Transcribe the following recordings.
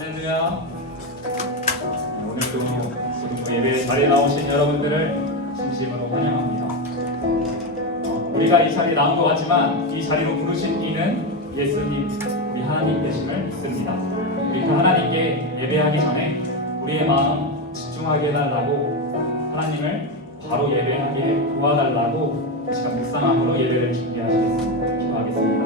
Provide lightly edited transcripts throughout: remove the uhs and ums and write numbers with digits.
할렐루야. 오늘도 기독교 예배 자리에 나오신 여러분들을 진심으로 환영합니다. 우리가 이 자리에 나온 것 같지만 이 자리로 부르신 이는 예수님, 우리 하나님 되심을 믿습니다. 우리 그 하나님께 예배하기 전에 우리의 마음 집중하게 해달라고, 하나님을 바로 예배하게 도와달라고 지금 묵상함으로 예배를 준비하시겠습니다. 기도하겠습니다.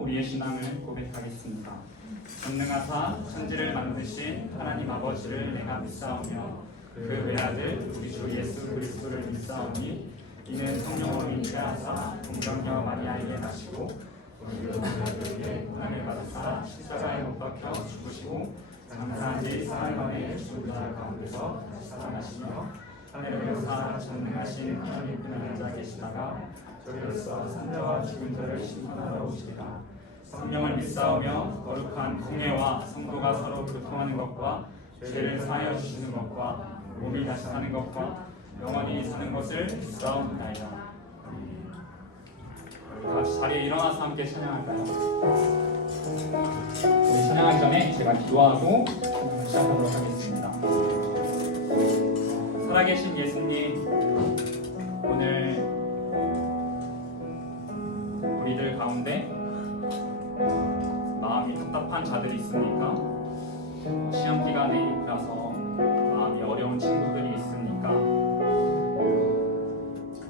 우리의 신앙을 고백하겠습니다. 전능하사 천지를 만드신 하나님 아버지를 내가 믿사오며 그 외아들 우리 주 예수 그리스도를 믿사오니 이는 성령으로 잉태하사 동정녀 마리아에게 나시고 우리 로마들에게 고난을 받으사 십자가에 못 박혀 죽으시고 장사한 지 사흘 만에 죽은 자 가운데서 다시 살아나시며 하늘에 오사 전능하신 하나님 분을 앉아 계시다가 저리로서 산자와 죽은 자를 심판하러 오시리라. 성령을 믿사오며 거룩한 공예와 성도가 서로 교통하는 것과 죄를 사하여 주시는 것과 몸이 다시 사는 것과 영원히 사는 것을 믿사옵나이다. 우리 같이 자리에 일어나서 함께 찬양할까요? 우리 찬양하기 전에 제가 기도하고 시작하도록 하겠습니다. 살아계신 예수님, 오늘 우리들 가운데 마음이 답답한 자들이 있습니까? 시험 기간이라서 마음이 어려운 친구들이 있습니까?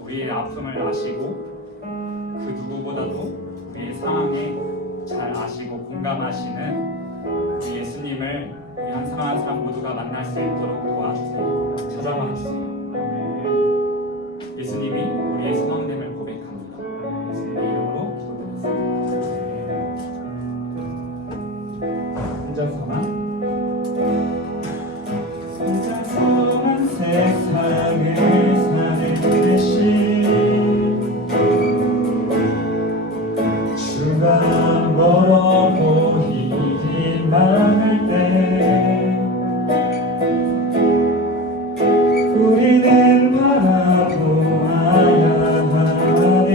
우리의 아픔을 아시고 그 누구보다도 우리의 상황에 잘 아시고 공감하시는 우리 예수님을 우리 한 사람 한 사람 모두가 만날 수 있도록 도와주세요. 찾아와 주세요. 예수님이 우리의 소망됨을 고백합니다. 예수님의 이름으로 혼자서만 세상을 사는 대신 주가 멀어 보이기만 할 때 우리는 바라보아야 하네.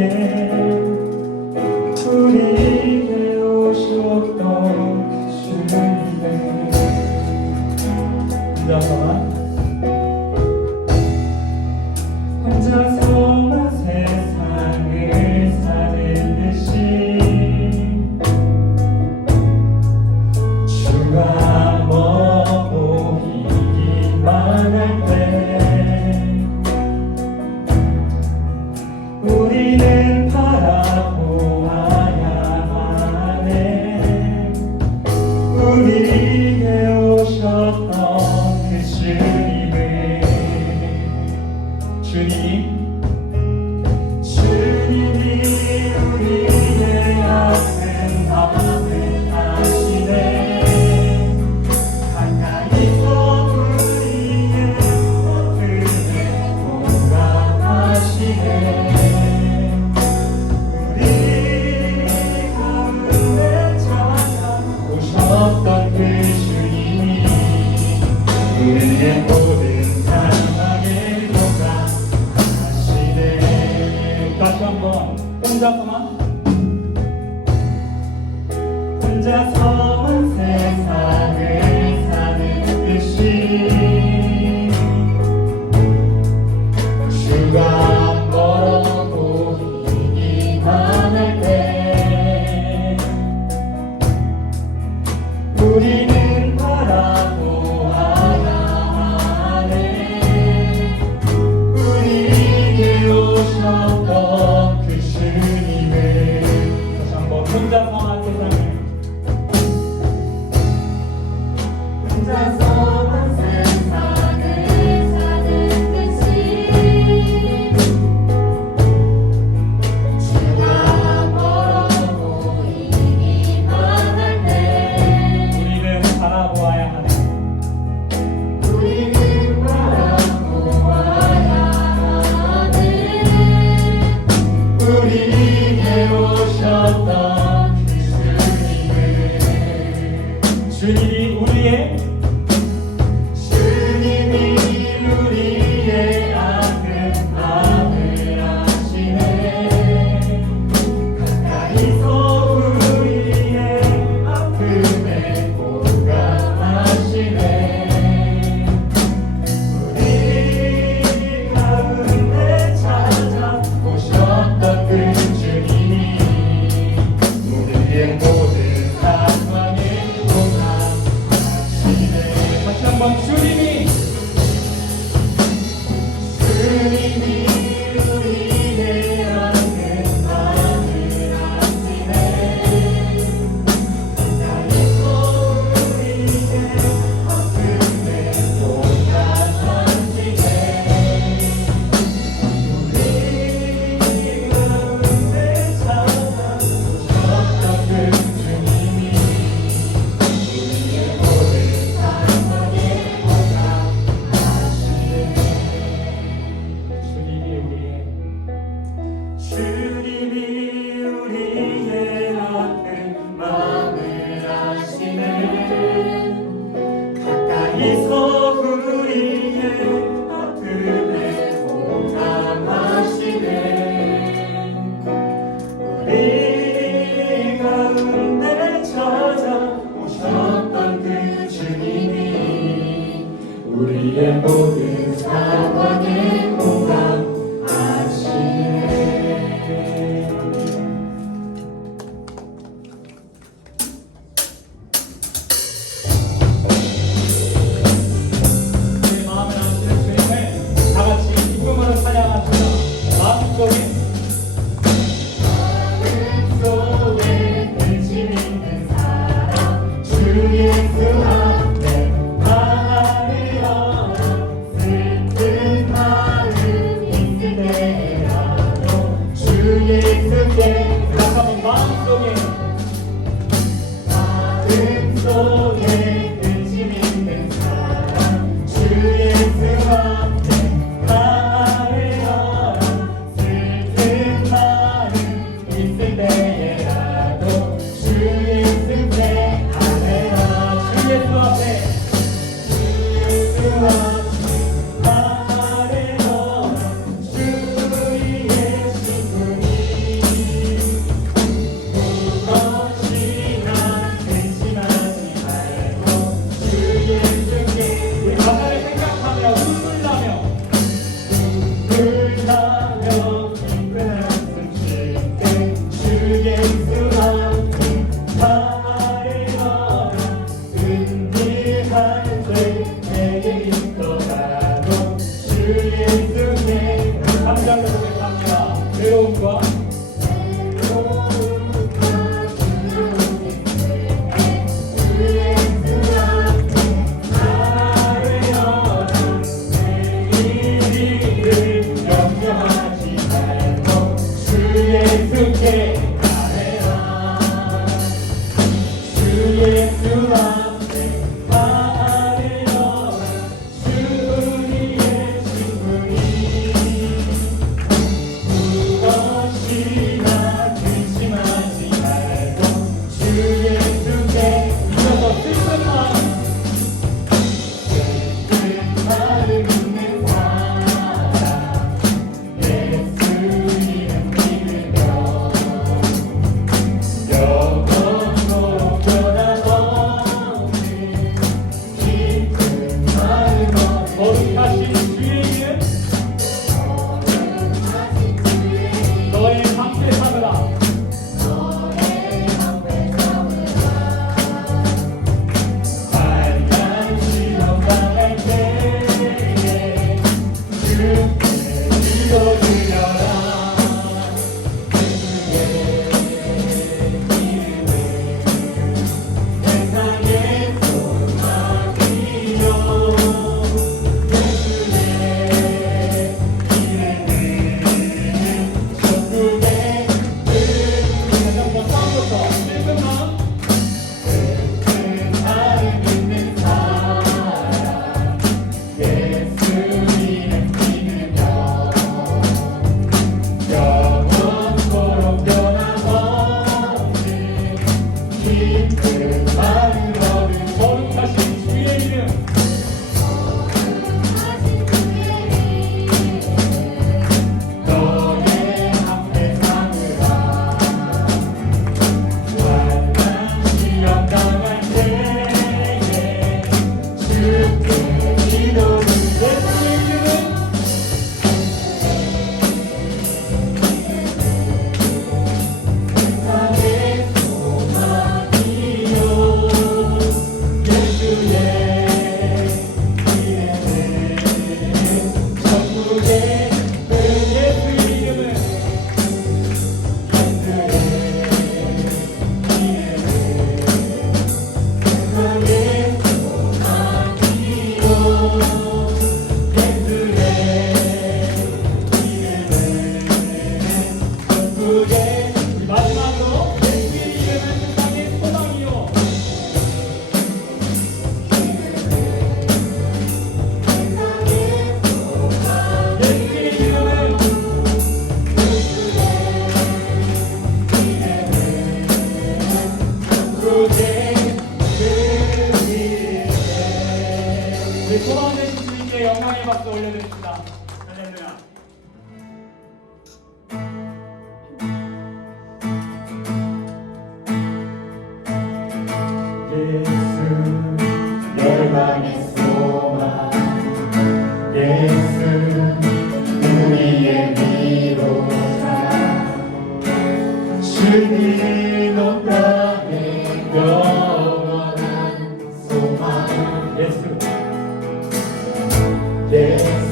우리에게 오셨던 혼자서만 세상을 사는 듯이 주가 멀어 보이기만 할 때 우리는 바라보아야 하네. 우리에게 오셨던 주님이 우리의 아픈 마음을 아시네. 가까이서 우리의 모습을 공감하시네. 우리 가운데 찾아 오셨던 그 주님이 우리의 모든 혼자서만 세상을 사는 듯이 주가 멀어 보이기만 할 때 우리는 바라보아야 하네. 우리에게 오셨던 그 주님을 다시 한번 혼자서만 세상을 혼자서만 세상을 사는 예수께 감사를 고백합니다. 외로움과 돌아오신 주님께 영광의 박수 올려드립니다. 할렐루야. 예수 열방의 소망, 예수 우리의 위로자, 주님 온 땅에 영원한 소망. 예수 예수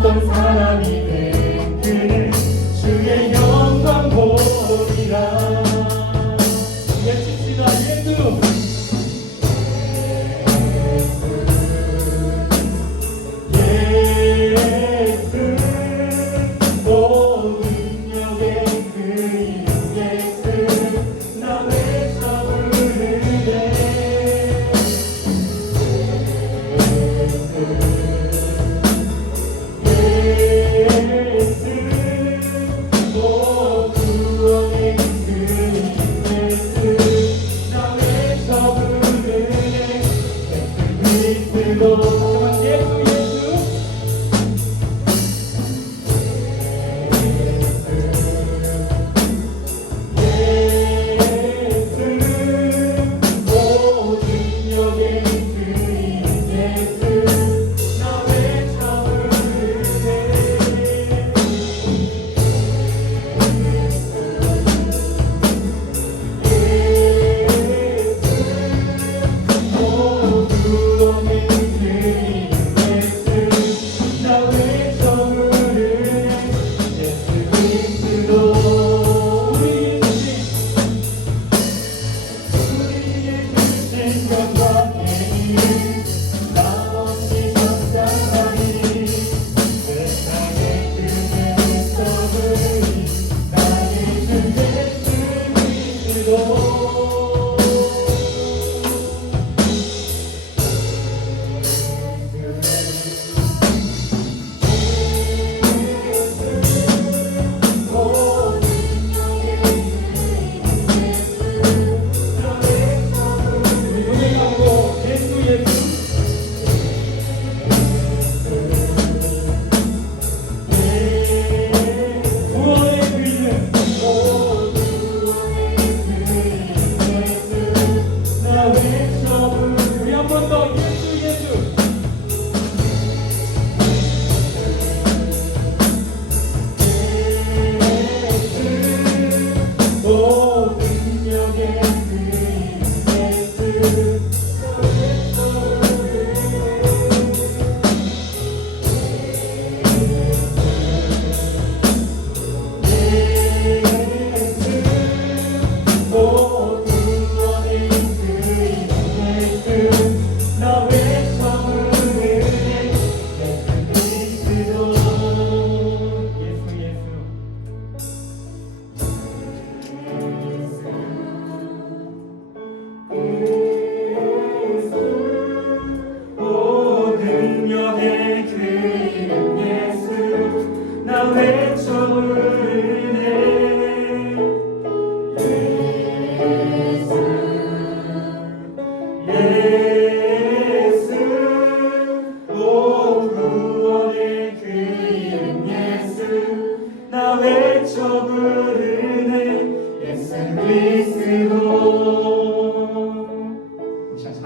어떤 사람이 된 그는 주의 영광 보리라. 외칩시다. 예수.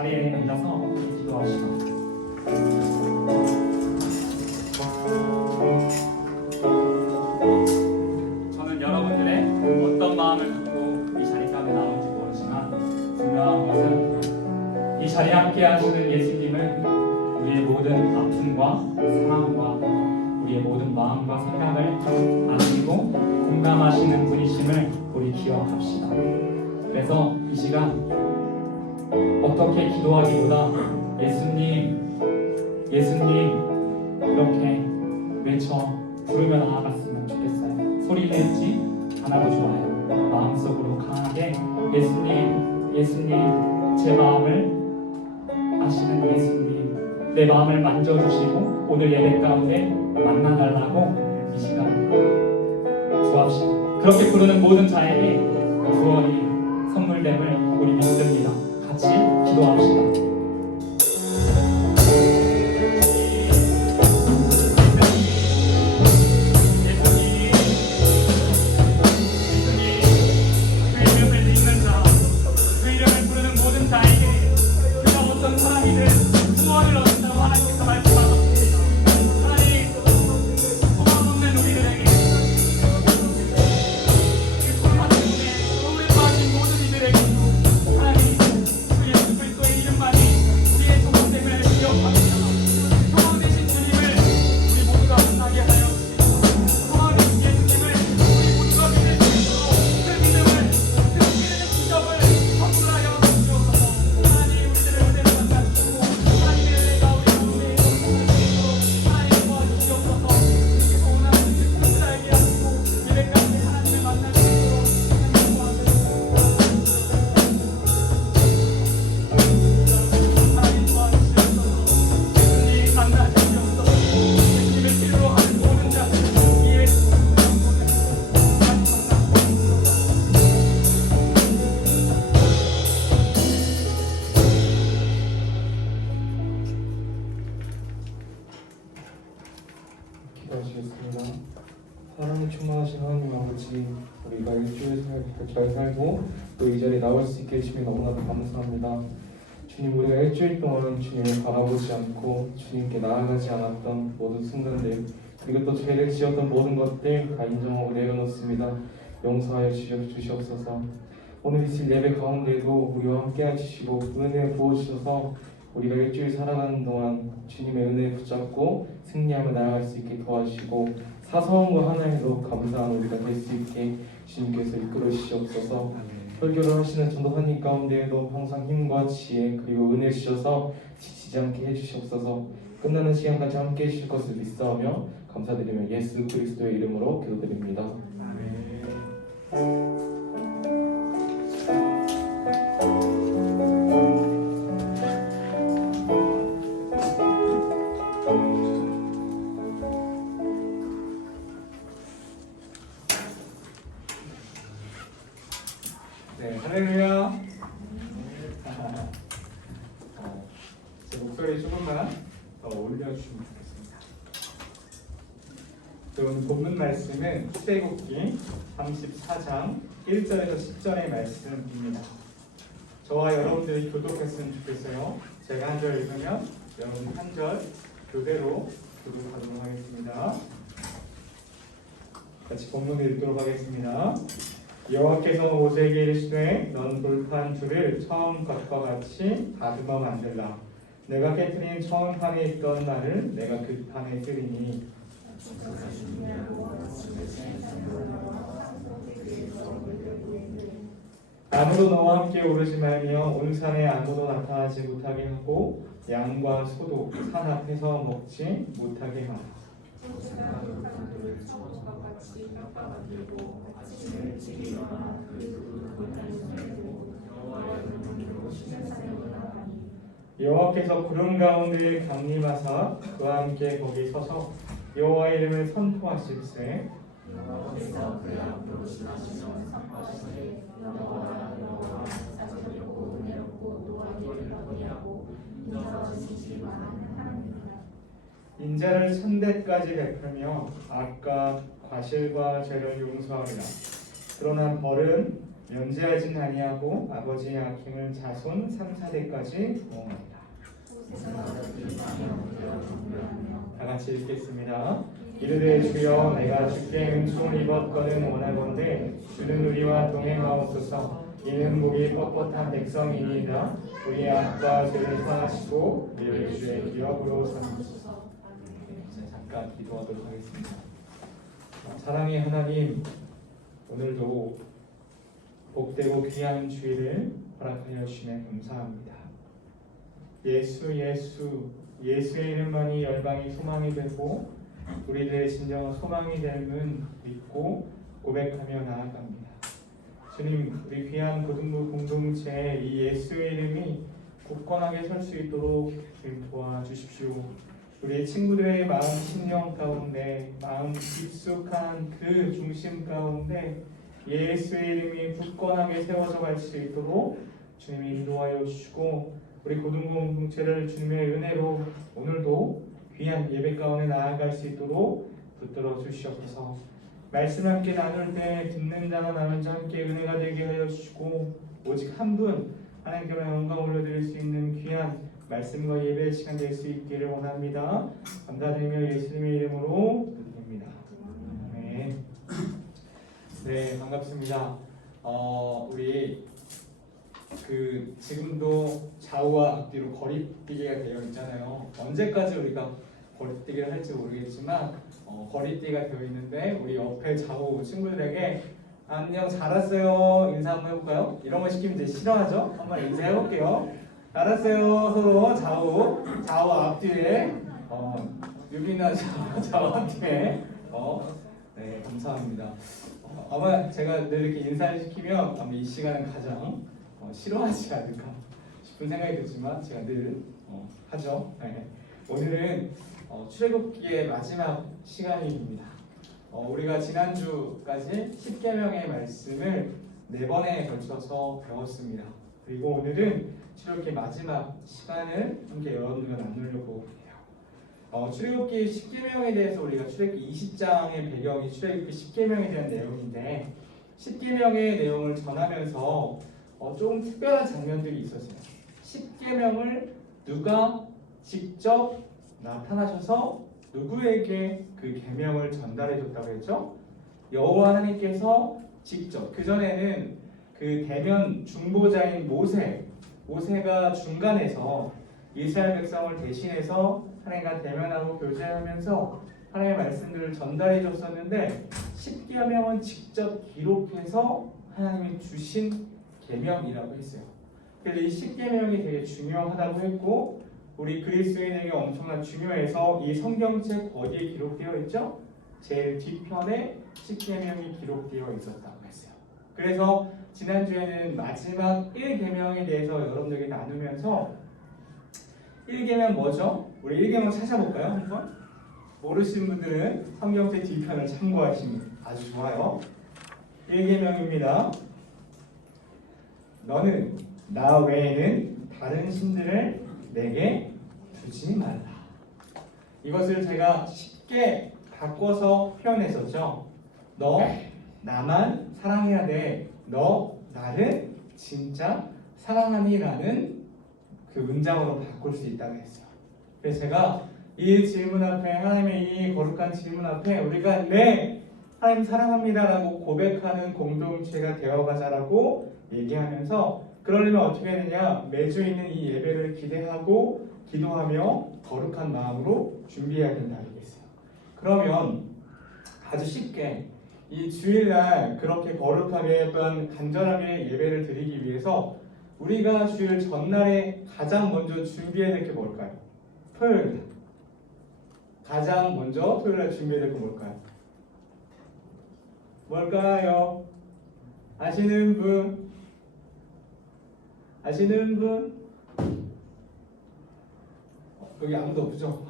자리에 앉아서 기도합시다. 저는 여러분들의 어떤 마음을 갖고 이 자리까지 나올지 모르지만 분명한 것은 이 자리에 함께 하시는 예수님을 우리의 모든 아픔과 상황과 우리의 모든 마음과 생각을 아시고 공감하시는 분이심을 우리 기억합시다. 그래서 이 시간 어떻게 기도하기보다 예수님 이렇게 외쳐 부르며 나아갔으면 좋겠어요. 소리 내지 않아도 좋아요. 마음속으로 강하게 예수님 제 마음을 아시는 예수님, 내 마음을 만져주시고 오늘 예배 가운데 만나달라고 이 시간 구합시다. 그렇게 부르는 모든 자에게 구원이 선물됨을 우리 믿습니다. 같이 기도합시다. 기도하시겠습니다. 사랑이 충만하신 하나님 아버지, 우리가 일주일 잘 살고 또 이 자리에 나올 수 있게 해주시면 너무나도 감사합니다. 주님, 우리가 일주일 동안 주님을 바라보지 않고 주님께 나아가지 않았던 모든 순간들, 그리고 또 죄를 지었던 모든 것들 다 인정하고 내려놓습니다. 용서하여 주시옵소서. 오늘 있을 예배 가운데도 우리와 함께 해주시고 은혜 부어주셔서 우리가 일주일 살아가는 동안 주님의 은혜 붙잡고 승리하며 나아갈 수 있게 도와주시고 사소한 것 하나에도 감사한 우리가 될 수 있게 주님께서 이끌어 주시옵소서. 설교를 하시는 전도사님 가운데에도 항상 힘과 지혜 그리고 은혜 주셔서 지치지 않게 해주시옵소서. 끝나는 시간까지 함께 해주실 것을 믿사오며 감사드리며 예수 그리스도의 이름으로 기도드립니다. 네, 할렐루야. 제 목소리 조금만 더 올려주시면 좋겠습니다. 오늘 본문 말씀은 출애굽기 34장 1절에서 10절의 말씀입니다. 저와 여러분들이 교독했으면 좋겠어요. 제가 한 절 읽으면 여러분 한 절 교대로 교독하도록 하겠습니다. 같이 본문을 읽도록 하겠습니다. 여호와께서 모세에게 이르시되 넌 돌판 둘을 처음 것과 같이 다듬어 만들라. 내가 깨뜨린 처음 판에 있던 날을 내가 그 판에 쓰리니 아무도 너와 함께 오르지 말며 온 산에 아무도 나타나지 못하게 하고 양과 소도 산 앞에서 먹지 못하게 하라. 여호와께서 구름 가운데 강림하사 그와 함께 거기 서서 여호와의 이름을 선포하실세. 인자를 1000대까지 베풀며 악과 과실과 죄를 용서하리라. 그러나 벌은 면제하진 아니하고 아버지의 악행을 자손 3, 4대까지 보응하리라. 다 같이 읽겠습니다. 이르되 주여 내가 주께 은총을 입었거든 원하건대 주는 우리와 동행하옵소서. 이는 목이 뻣뻣한 백성이니이다. 우리의 악과 죄를 사하시고 우리를 주의 기업으로 삼으소서. 잠깐 기도하도록 하겠습니다. 사랑의 하나님, 오늘도 복되고 귀한 주일을 허락하여 주시면 감사합니다. 예수의 이름만이 열방이 소망이 되고 우리들의 진정한 소망이 됨은 믿고 고백하며 나아갑니다. 주님, 우리 귀한 고등부 공동체에 이 예수의 이름이 굳건하게 설 수 있도록 주님 도와주십시오. 우리 친구들의 마음 심령 가운데 마음 깊숙한 그 중심 가운데 예수의 이름이 굳건하게 세워져 갈 수 있도록 주님이 인도하여 주시고 우리 고등부 공동체를 주님의 은혜로 오늘도 귀한 예배 가운데 나아갈 수 있도록 붙들어 주시옵소서. 말씀 함께 나눌 때 듣는 자와 나눈 자 함께 은혜가 되게 하여 주시고 오직 한 분 하나님께만 영광 올려드릴 수 있는 귀한 말씀과 예배의 시간 될 수 있기를 원합니다. 감사드리며 예수님의 이름으로 기도드립니다. 아멘. 네, 반갑습니다. 우리 지금도 좌우와 앞뒤로 거리뛰기가 되어 있잖아요. 언제까지 우리가 거리뛰기를 할지 모르겠지만 거리뛰기가 되어 있는데 우리 옆에 좌우 친구들에게 안녕 잘 왔어요 인사 한번 해볼까요? 이런 거 시키면 이제 싫어하죠? 한번 인사해볼게요. 잘 왔어요. 서로 좌우 앞뒤에 유빈아 좌우 앞뒤에 네, 감사합니다. 아마 제가 늘 이렇게 인사를 시키면 아마 이 시간은 가장 싫어하지 않을까 싶은 생각이 들지만 제가 늘 하죠. 네. 오늘은 출애굽기의 마지막 시간입니다. 우리가 지난주까지 10계명의 말씀을 4번에 걸쳐서 배웠습니다. 그리고 오늘은 출애굽기 마지막 시간을 함께 여러분들과 나누려고 해요. 출애굽기 10계명에 대해서 우리가 출애굽기 20장의 배경이 출애굽기 10계명에 대한 내용인데 10계명의 내용을 전하면서 조금 특별한 장면들이 있었어요. 10계명을 누가 직접 나타나셔서 누구에게 그 계명을 전달해 줬다고 했죠? 여호와 하나님께서 직접. 그전에는 그 대면 중보자인 모세가 중간에서 이스라엘 백성을 대신해서 하나님과 대면하고 교제하면서 하나님의 말씀들을 전달해 줬었는데 10계명은 직접 기록해서 하나님이 주신 계명이라고 했어요. 그래서 이 10계명이 되게 중요하다고 했고 우리 그리스도인에게 엄청나 중요해서 이 성경책 어디에 기록되어 있죠? 제일 뒤편에 10계명이 기록되어 있었다고 했어요. 그래서 지난주에는 마지막 1계명에 대해서 여러분들에게 나누면서 1계명 뭐죠? 우리 1계명 찾아볼까요? 한번? 모르시는 분들은 성경책 뒤편을 참고하시면 아주 좋아요. 1계명입니다. 너는 나 외에는 다른 신들을 내게 두지 말라. 이것을 제가 쉽게 바꿔서 표현했었죠. 너 나만 사랑해야 돼. 너 나를 진짜 사랑하니라는 그 문장으로 바꿀 수 있다고 했어요. 그래서 제가 이 질문 앞에 하나님의 이 거룩한 질문 앞에 우리가 네 하나님 사랑합니다라고 고백하는 공동체가 되어가자라고 얘기하면서 그러려면 어떻게 해야 되냐? 매주 있는 이 예배를 기대하고 기도하며 거룩한 마음으로 준비해야 된다 알겠어요. 그러면 아주 쉽게 이 주일날 그렇게 거룩하게 어떤 간절하게 예배를 드리기 위해서 우리가 주일 전날에 가장 먼저 준비해야 될 게 뭘까요? 토요일 가장 먼저 토요일날 준비해야 될 게 뭘까요? 뭘까요? 아시는 분? 아시는 분? 여기 아무도 없죠?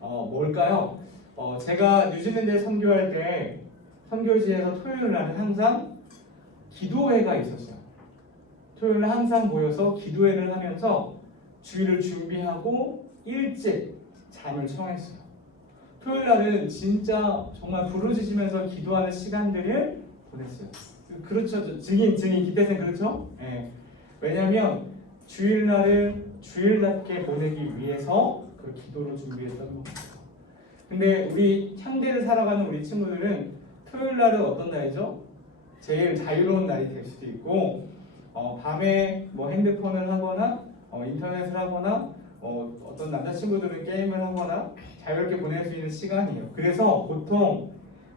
뭘까요? 제가 뉴질랜드에 선교할 때 선교지에서 토요일 날은 항상 기도회가 있었어요. 토요일 날 항상 모여서 기도회를 하면서 주일을 준비하고 일찍 잠을 청했어요. 토요일 날은 진짜 정말 부르짖으면서 기도하는 시간들을 보냈어요. 그렇죠. 증인 기태생 그렇죠? 네. 왜냐하면 주일날을 주일답게 보내기 위해서 그 기도를 준비했던 겁니다. 근데 우리 향대를 살아가는 우리 친구들은 토요일날은 어떤 날이죠? 제일 자유로운 날이 될 수도 있고 밤에 뭐 핸드폰을 하거나 인터넷을 하거나 어떤 남자친구들은 게임을 하거나 자유롭게 보낼 수 있는 시간이에요. 그래서 보통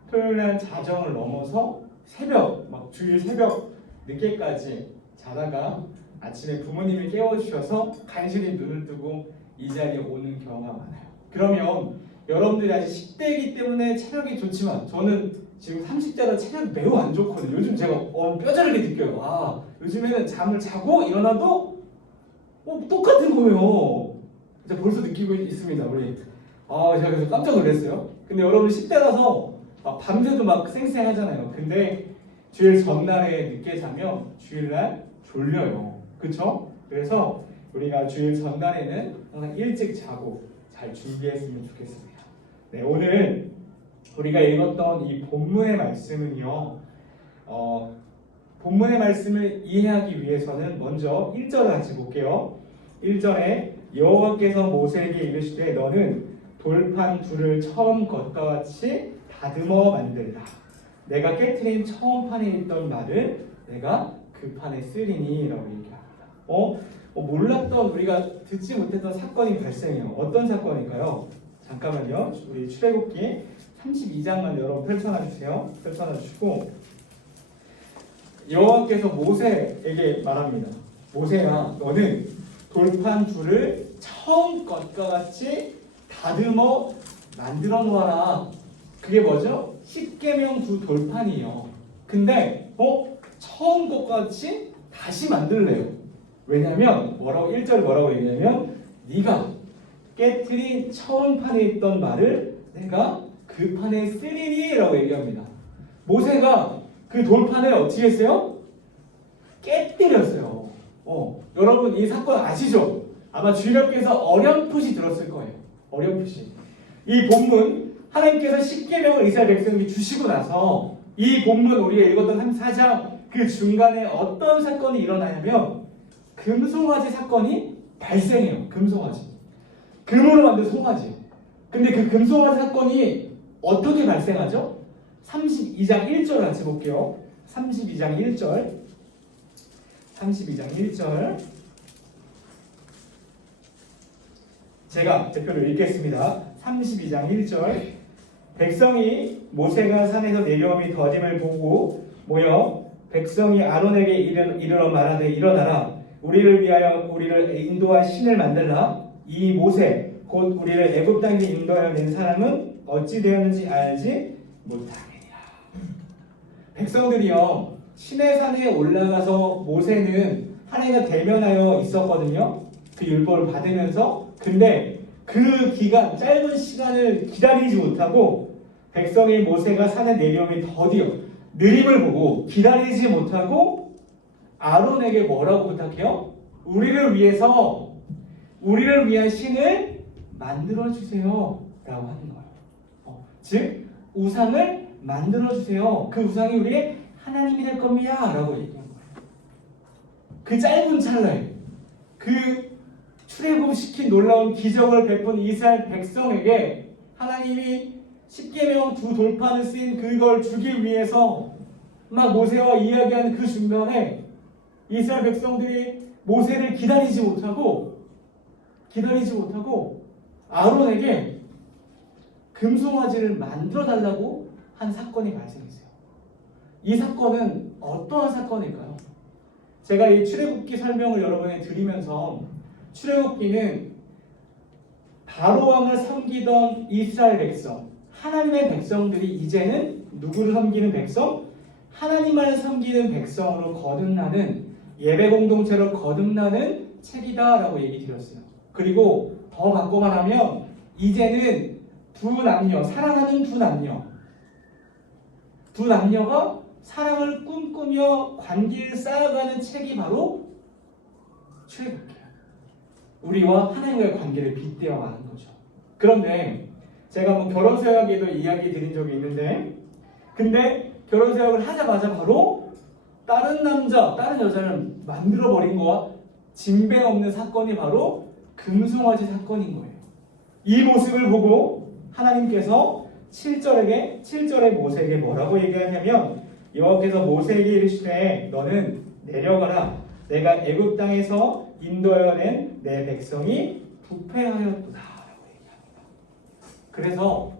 토요일날 자정을 넘어서 새벽 막 주일 새벽 늦게까지 자다가 아침에 부모님이 깨워주셔서 간신히 눈을 뜨고 이 자리에 오는 경우가 많아요. 그러면 여러분들이 아직 10대이기 때문에 체력이 좋지만 저는 지금 30대라 체력이 매우 안 좋거든요. 요즘 제가 뼈저리게 느껴요. 요즘에는 잠을 자고 일어나도 똑같은 거예요. 이제 벌써 느끼고 있습니다. 우리 제가 그래서 깜짝 놀랐어요. 근데 여러분 10대라서 밤새도 막 쌩쌩하잖아요. 근데 주일 전날에 늦게 자면 주일날 졸려요. 그쵸? 그래서 우리가 주일 전날에는 항상 일찍 자고 잘 준비했으면 좋겠습니다. 네, 오늘 우리가 읽었던 이 본문의 말씀은요. 본문의 말씀을 이해하기 위해서는 먼저 1절을 같이 볼게요. 1절에 여호와께서 모세에게 이르시되 너는 돌판 둘을 처음 것과 같이 다듬어 만들라. 내가 깨트린 처음 판에 있던 말을 내가 그 판에 쓰리니 라고 얘기합니다. 몰랐던 우리가 듣지 못했던 사건이 발생해요. 어떤 사건일까요? 잠깐만요. 우리 출애굽기 32장만 여러분 펼쳐놔 주세요. 펼쳐놔 주시고 여호와께서 모세에게 말합니다. 모세야, 너는 돌판 둘을 처음 것과 같이 다듬어 만들어 놓아라. 그게 뭐죠? 10계명 두 돌판이에요. 근데 처음 것과 같이 다시 만들래요. 왜냐면 1절 뭐라고 얘기하냐면 네가 깨트린 처음 판에 있던 말을 내가 그 판에 쓰리니 라고 얘기합니다. 모세가 그 돌판을 어떻게 했어요? 깨뜨렸어요. 여러분 이 사건 아시죠? 아마 주일학교에서 어렴풋이 들었을 거예요. 어렴풋이. 이 본문 하나님께서 십계명을 이스라엘 백성에게 주시고 나서 이 본문 우리가 읽었던 34장 그 중간에 어떤 사건이 일어나냐면 금송아지 사건이 발생해요. 금송아지. 금으로 만든 송아지. 근데 그 금송아지 사건이 어떻게 발생하죠? 32장 1절 같이 볼게요. 32장 1절. 32장 1절. 제가 대표로 읽겠습니다. 32장 1절. 백성이 모세가 산에서 내려오니 더딤을 보고 모여 백성이 아론에게 이르러 말하되 일어나라 우리를 위하여 우리를 인도할 신을 만들라. 이 모세 곧 우리를 애굽 땅에 인도하여 낸 사람은 어찌 되었는지 알지 못하겠니라. 백성들이요 시내산에 올라가서 모세는 하나님과 대면하여 있었거든요. 그 율법을 받으면서. 근데 그 기간 짧은 시간을 기다리지 못하고 백성이 모세가 산에 내려오니 더디어 느림을 보고 기다리지 못하고 아론에게 뭐라고 부탁해요? 우리를 위한 신을 만들어 주세요 라고 하는 거예요. 즉 우상을 만들어 주세요. 그 우상이 우리의 하나님이 될 겁니다 라고 얘기한 거예요. 그 짧은 찰나에 그 출애굽시킨 놀라운 기적을 베푼 이스라엘 백성에게 하나님이 십계명 두 돌판을 쓰인 그걸 주기 위해서 막 모세와 이야기하는 그 중간에 이스라엘 백성들이 모세를 기다리지 못하고 아론에게 금송아지를 만들어 달라고 한 사건이 발생했어요. 이 사건은 어떠한 사건일까요? 제가 이 출애굽기 설명을 여러분에게 드리면서 출애굽기는 바로왕을 섬기던 이스라엘 백성, 하나님의 백성들이 이제는 누구를 섬기는 백성? 하나님만을 섬기는 백성으로 거듭나는 예배 공동체로 거듭나는 책이다라고 얘기 드렸어요. 그리고 더 바꿔 말하면 이제는 두 남녀, 사랑하는 두 남녀가 사랑을 꿈꾸며 관계를 쌓아가는 책이 바로 출애굽기예요. 우리와 하나님과의 관계를 빗대어 가는 거죠. 그런데 제가 한번 결혼서약에도 이야기 드린 적이 있는데 근데 결혼서약을 하자마자 바로 다른 남자, 다른 여자를 만들어버린 거와 징배 없는 사건이 바로 금송아지 사건인 거예요. 이 모습을 보고 하나님께서 7절에 모세에게 뭐라고 얘기하냐면 여호와께서 모세에게 이르시되 너는 내려가라 내가 애굽 땅에서 인도하여 낸 내 백성이 부패하였도다 라고 얘기합니다. 그래서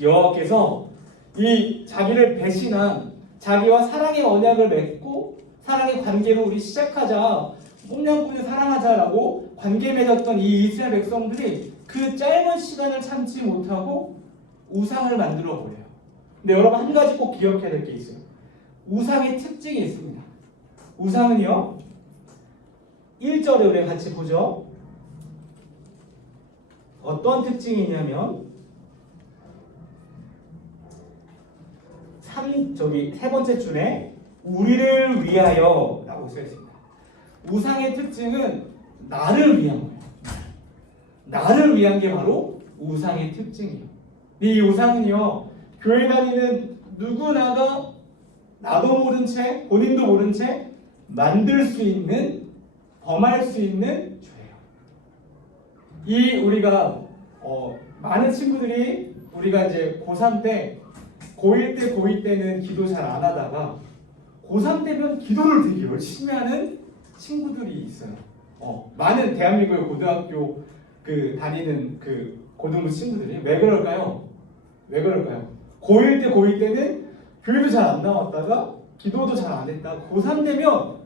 여호와께서 이 자기를 배신한 자기와 사랑의 언약을 맺고 사랑의 관계를 우리 시작하자 꼼냥꾸냥 사랑하자라고 관계 맺었던 이 이스라엘 백성들이 그 짧은 시간을 참지 못하고 우상을 만들어 버려요. 근데 여러분 한 가지 꼭 기억해야 될 게 있어요. 우상의 특징이 있습니다. 우상은요 1절에 우리 같이 보죠. 어떤 특징이 있냐면 세 번째 줄에 우리를 위하여 라고 써 있습니다. 우상의 특징은 나를 위한 거예요. 나를 위한 게 바로 우상의 특징이에요. 이 우상은요 교회 다니는 누구나가 나도 모른 채 본인도 모른 채 만들 수 있는 범할 수 있는 죄예요. 이 우리가 많은 친구들이 우리가 이제 고3 때 고1 때는 기도 잘 안 하다가 고3 때면 기도를 되게 열심히 하는 친구들이 있어요. 많은 대한민국의 고등학교 다니는 고등부 친구들이 왜 그럴까요? 고1 때는 교회도 잘 안 나왔다가 기도도 잘 안 했다가 고3 되면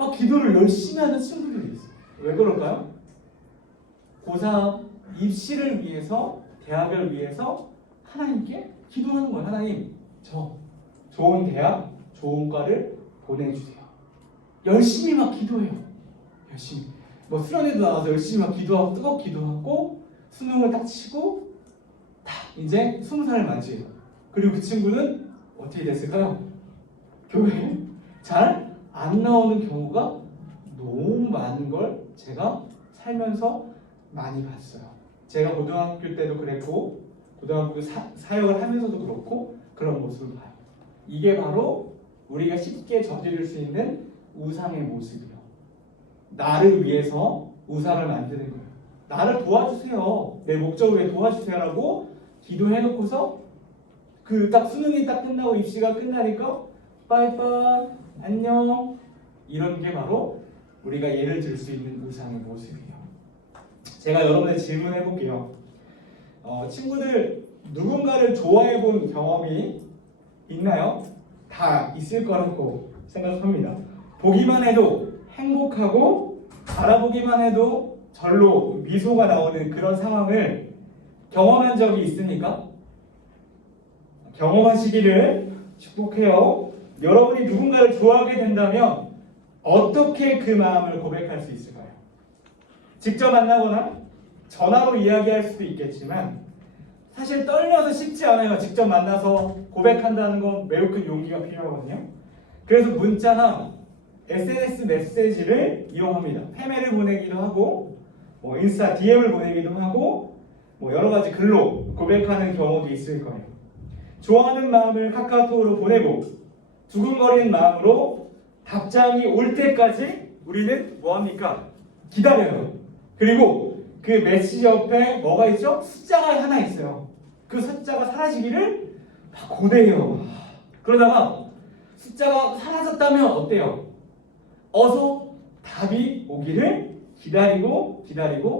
막 기도를 열심히 하는 친구들이 있어요. 왜 그럴까요? 고3 입시를 위해서 대학을 위해서 하나님께 기도하는 거예요. 하나님 저 좋은 대학 좋은 과를 보내주세요. 열심히 막 기도해요. 열심히 수련회도 나가서 열심히 막 기도하고 뜨겁게 기도하고 수능을 딱 치고 딱 이제 20살을 맞이해요. 그리고 그 친구는 어떻게 됐을까요? 교회에 잘 안 나오는 경우가 너무 많은 걸 제가 살면서 많이 봤어요. 제가 고등학교 때도 그랬고 고등학교 사역을 하면서도 그렇고 그런 모습을 봐요. 이게 바로 우리가 쉽게 저지를 수 있는 우상의 모습이요. 나를 위해서 우상을 만드는 거예요. 나를 도와주세요. 내 목적을 위해 도와주세요라고 기도해놓고서 그 딱 수능이 딱 끝나고 입시가 끝나니까 빠이빠이 안녕 이런 게 바로 우리가 예를 들 수 있는 우상의 모습이에요. 제가 여러분의 질문해 볼게요. 친구들 누군가를 좋아해 본 경험이 있나요? 다 있을 거라고 생각합니다. 보기만 해도 행복하고 바라보기만 해도 절로 미소가 나오는 그런 상황을 경험한 적이 있습니까? 경험하시기를 축복해요. 여러분이 누군가를 좋아하게 된다면 어떻게 그 마음을 고백할 수 있을까요? 직접 만나거나 전화로 이야기할 수도 있겠지만 사실 떨려서 쉽지 않아요. 직접 만나서 고백한다는 건 매우 큰 용기가 필요하거든요. 그래서 문자나 SNS 메시지를 이용합니다. 페메를 보내기도 하고 인스타 DM을 보내기도 하고 여러 가지 글로 고백하는 경우도 있을 거예요. 좋아하는 마음을 카카오톡으로 보내고 두근거리는 마음으로 답장이 올 때까지 우리는 뭐합니까? 기다려요. 그리고 그 메시지 옆에 뭐가 있죠? 숫자가 하나 있어요. 그 숫자가 사라지기를 막 고대해요. 그러다가 숫자가 사라졌다면 어때요? 어서 답이 오기를 기다리고 기다립니다.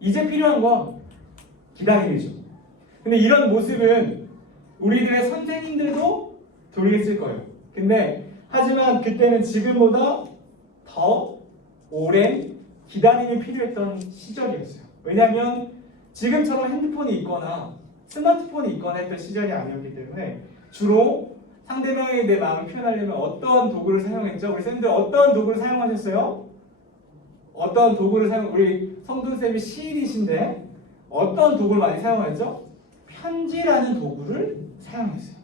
이제 필요한 건 기다림이죠. 근데 이런 모습은 우리들의 선생님들도 돌겠을 거예요. 근데 하지만 그때는 지금보다 더 오랜 기다림이 필요했던 시절이었어요. 왜냐하면 지금처럼 핸드폰이 있거나 스마트폰이 있거나 했던 시절이 아니었기 때문에 주로 상대방에게 내 마음을 표현하려면 어떠한 도구를 사용했죠? 우리 쌤들 어떠한 도구를 사용하셨어요? 어떠한 도구를 우리 성돈쌤이 시인이신데 어떠한 도구를 많이 사용했죠? 편지라는 도구를 사용했어요.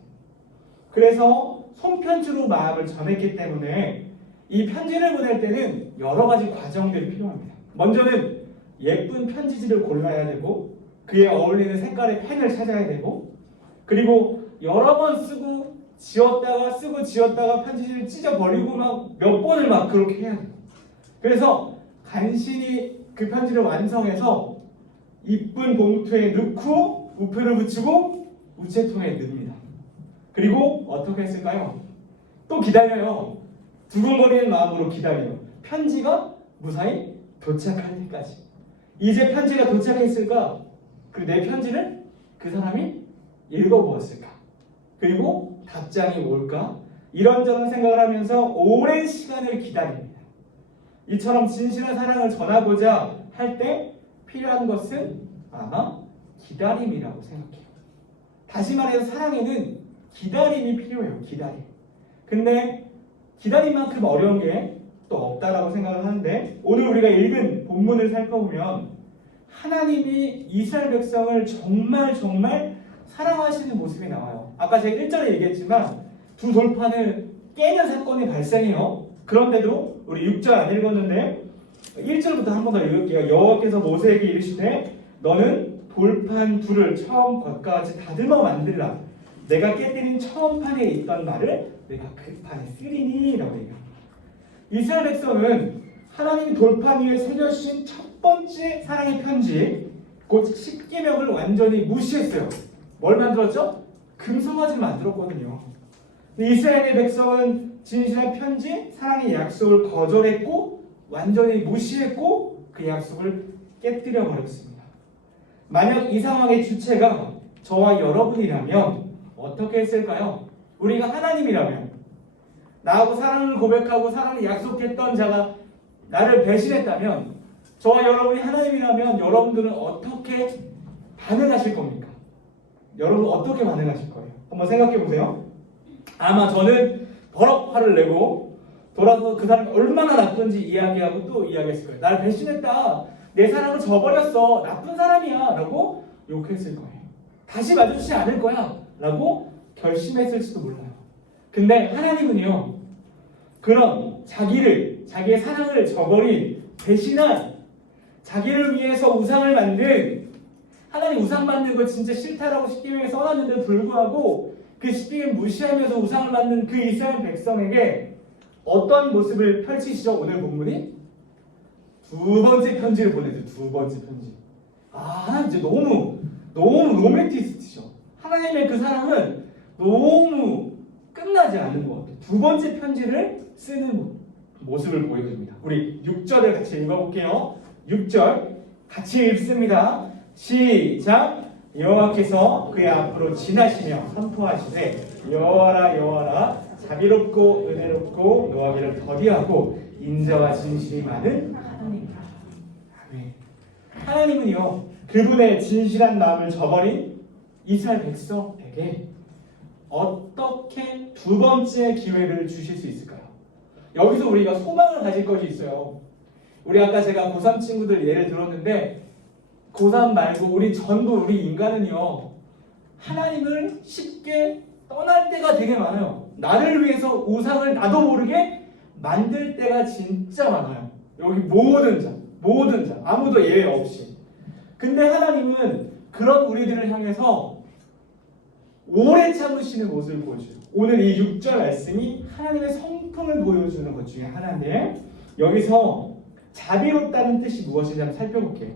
그래서 손편지로 마음을 전했기 때문에 이 편지를 보낼 때는 여러 가지 과정들이 필요합니다. 먼저는 예쁜 편지지를 골라야 되고 그에 어울리는 색깔의 펜을 찾아야 되고 그리고 여러 번 쓰고 지웠다가 편지지를 찢어버리고 막 몇 번을 막 그렇게 해야 돼요. 그래서 간신히 그 편지를 완성해서 이쁜 봉투에 넣고 우표를 붙이고 우체통에 넣습니다. 그리고 어떻게 했을까요? 또 기다려요. 두근거리는 마음으로 기다려요. 편지가 무사히 도착할 때까지. 이제 편지가 도착했을까? 내 편지를 그 사람이 읽어보았을까? 그리고 답장이 올까? 이런저런 생각을 하면서 오랜 시간을 기다립니다. 이처럼 진실한 사랑을 전하고자 할 때 필요한 것은 아마 기다림이라고 생각해요. 다시 말해서 사랑에는 기다림이 필요해요. 기다림. 근데 기다림만큼 어려운 게 또 없다라고 생각을 하는데 오늘 우리가 읽은 본문을 살펴보면 하나님이 이스라엘 백성을 정말 사랑하시는 모습이 나와요. 아까 제가 1절에 얘기했지만 두 돌판을 깨는 사건이 발생해요. 그런데도 우리 6절 안 읽었는데 1절부터 한 번 더 읽을게요. 여호와께서 모세에게 이르시되 너는 돌판 둘을 처음 것까지 다듬어 만들라. 내가 깨뜨린 처음 판에 있던 말을 내가 그 판에 쓰리니 라고 얘기합니다. 이스라엘 백성은 하나님이 돌판 위에 새겨주신 첫 번째 사랑의 편지 곧 십계명을 완전히 무시했어요. 뭘 만들었죠? 금송아지를 만들었거든요. 이스라엘의 백성은 진실한 편지, 사랑의 약속을 거절했고 완전히 무시했고 그 약속을 깨뜨려 버렸습니다. 만약 이 상황의 주체가 저와 여러분이라면 어떻게 했을까요? 우리가 하나님이라면 나하고 사랑을 고백하고 사랑을 약속했던 자가 나를 배신했다면 저와 여러분이 하나님이라면 여러분들은 어떻게 반응하실 겁니까? 여러분 어떻게 반응하실 거예요? 한번 생각해 보세요. 아마 저는 버럭 화를 내고 돌아서 그 사람이 얼마나 나쁜지 이야기하고 또 이야기했을 거예요. 나를 배신했다. 내 사랑을 저버렸어. 나쁜 사람이야. 라고 욕했을 거예요. 다시 마주치지 않을 거야. 라고 결심했을지도 몰라요. 근데 하나님은요. 그런 자기의 사랑을 저버린 배신한 자기를 위해서 우상을 만든 하나님 우상 만든 거 진짜 싫다라고 십계명에 써놨는데도 불구하고 그 십계명 무시하면서 우상을 만든 그 이스라엘 백성에게 어떤 모습을 펼치시죠? 오늘 본문이 두 번째 편지를 보내죠. 두 번째 편지. 하나님 이제 너무 로맨티스트죠. 하나님의 그 사랑은 너무 끝나지 않는 것 같아요. 두 번째 편지를 쓰는 모습을 보여줍니다. 우리 6절을 같이 읽어볼게요. 6절 같이 읽습니다. 시작. 여호와께서 그의 앞으로 지나시며 선포하시되 여호와라 여호와라 자비롭고 은혜롭고 노하기를 더디하고 인자와 진실이 많은 하나님이라. 아멘. 하나님은요 그분의 진실한 마음을 저버린 이스라엘 백성에게 어떻게 두 번째 기회를 주실 수 있을까요? 여기서 우리가 소망을 가질 것이 있어요. 우리 아까 제가 고3 친구들 예를 들었는데 고3 말고 우리 인간은요 하나님을 쉽게 떠날 때가 되게 많아요. 나를 위해서 우상을 나도 모르게 만들 때가 진짜 많아요. 여기 모든 자 아무도 예외 없이. 근데 하나님은 그런 우리들을 향해서 오래 참으시는 모습을 보여줘요. 오늘 이 6절 말씀이 하나님의 성품을 보여주는 것 중에 하나인데 여기서 자비롭다는 뜻이 무엇인지 한번 살펴볼게요.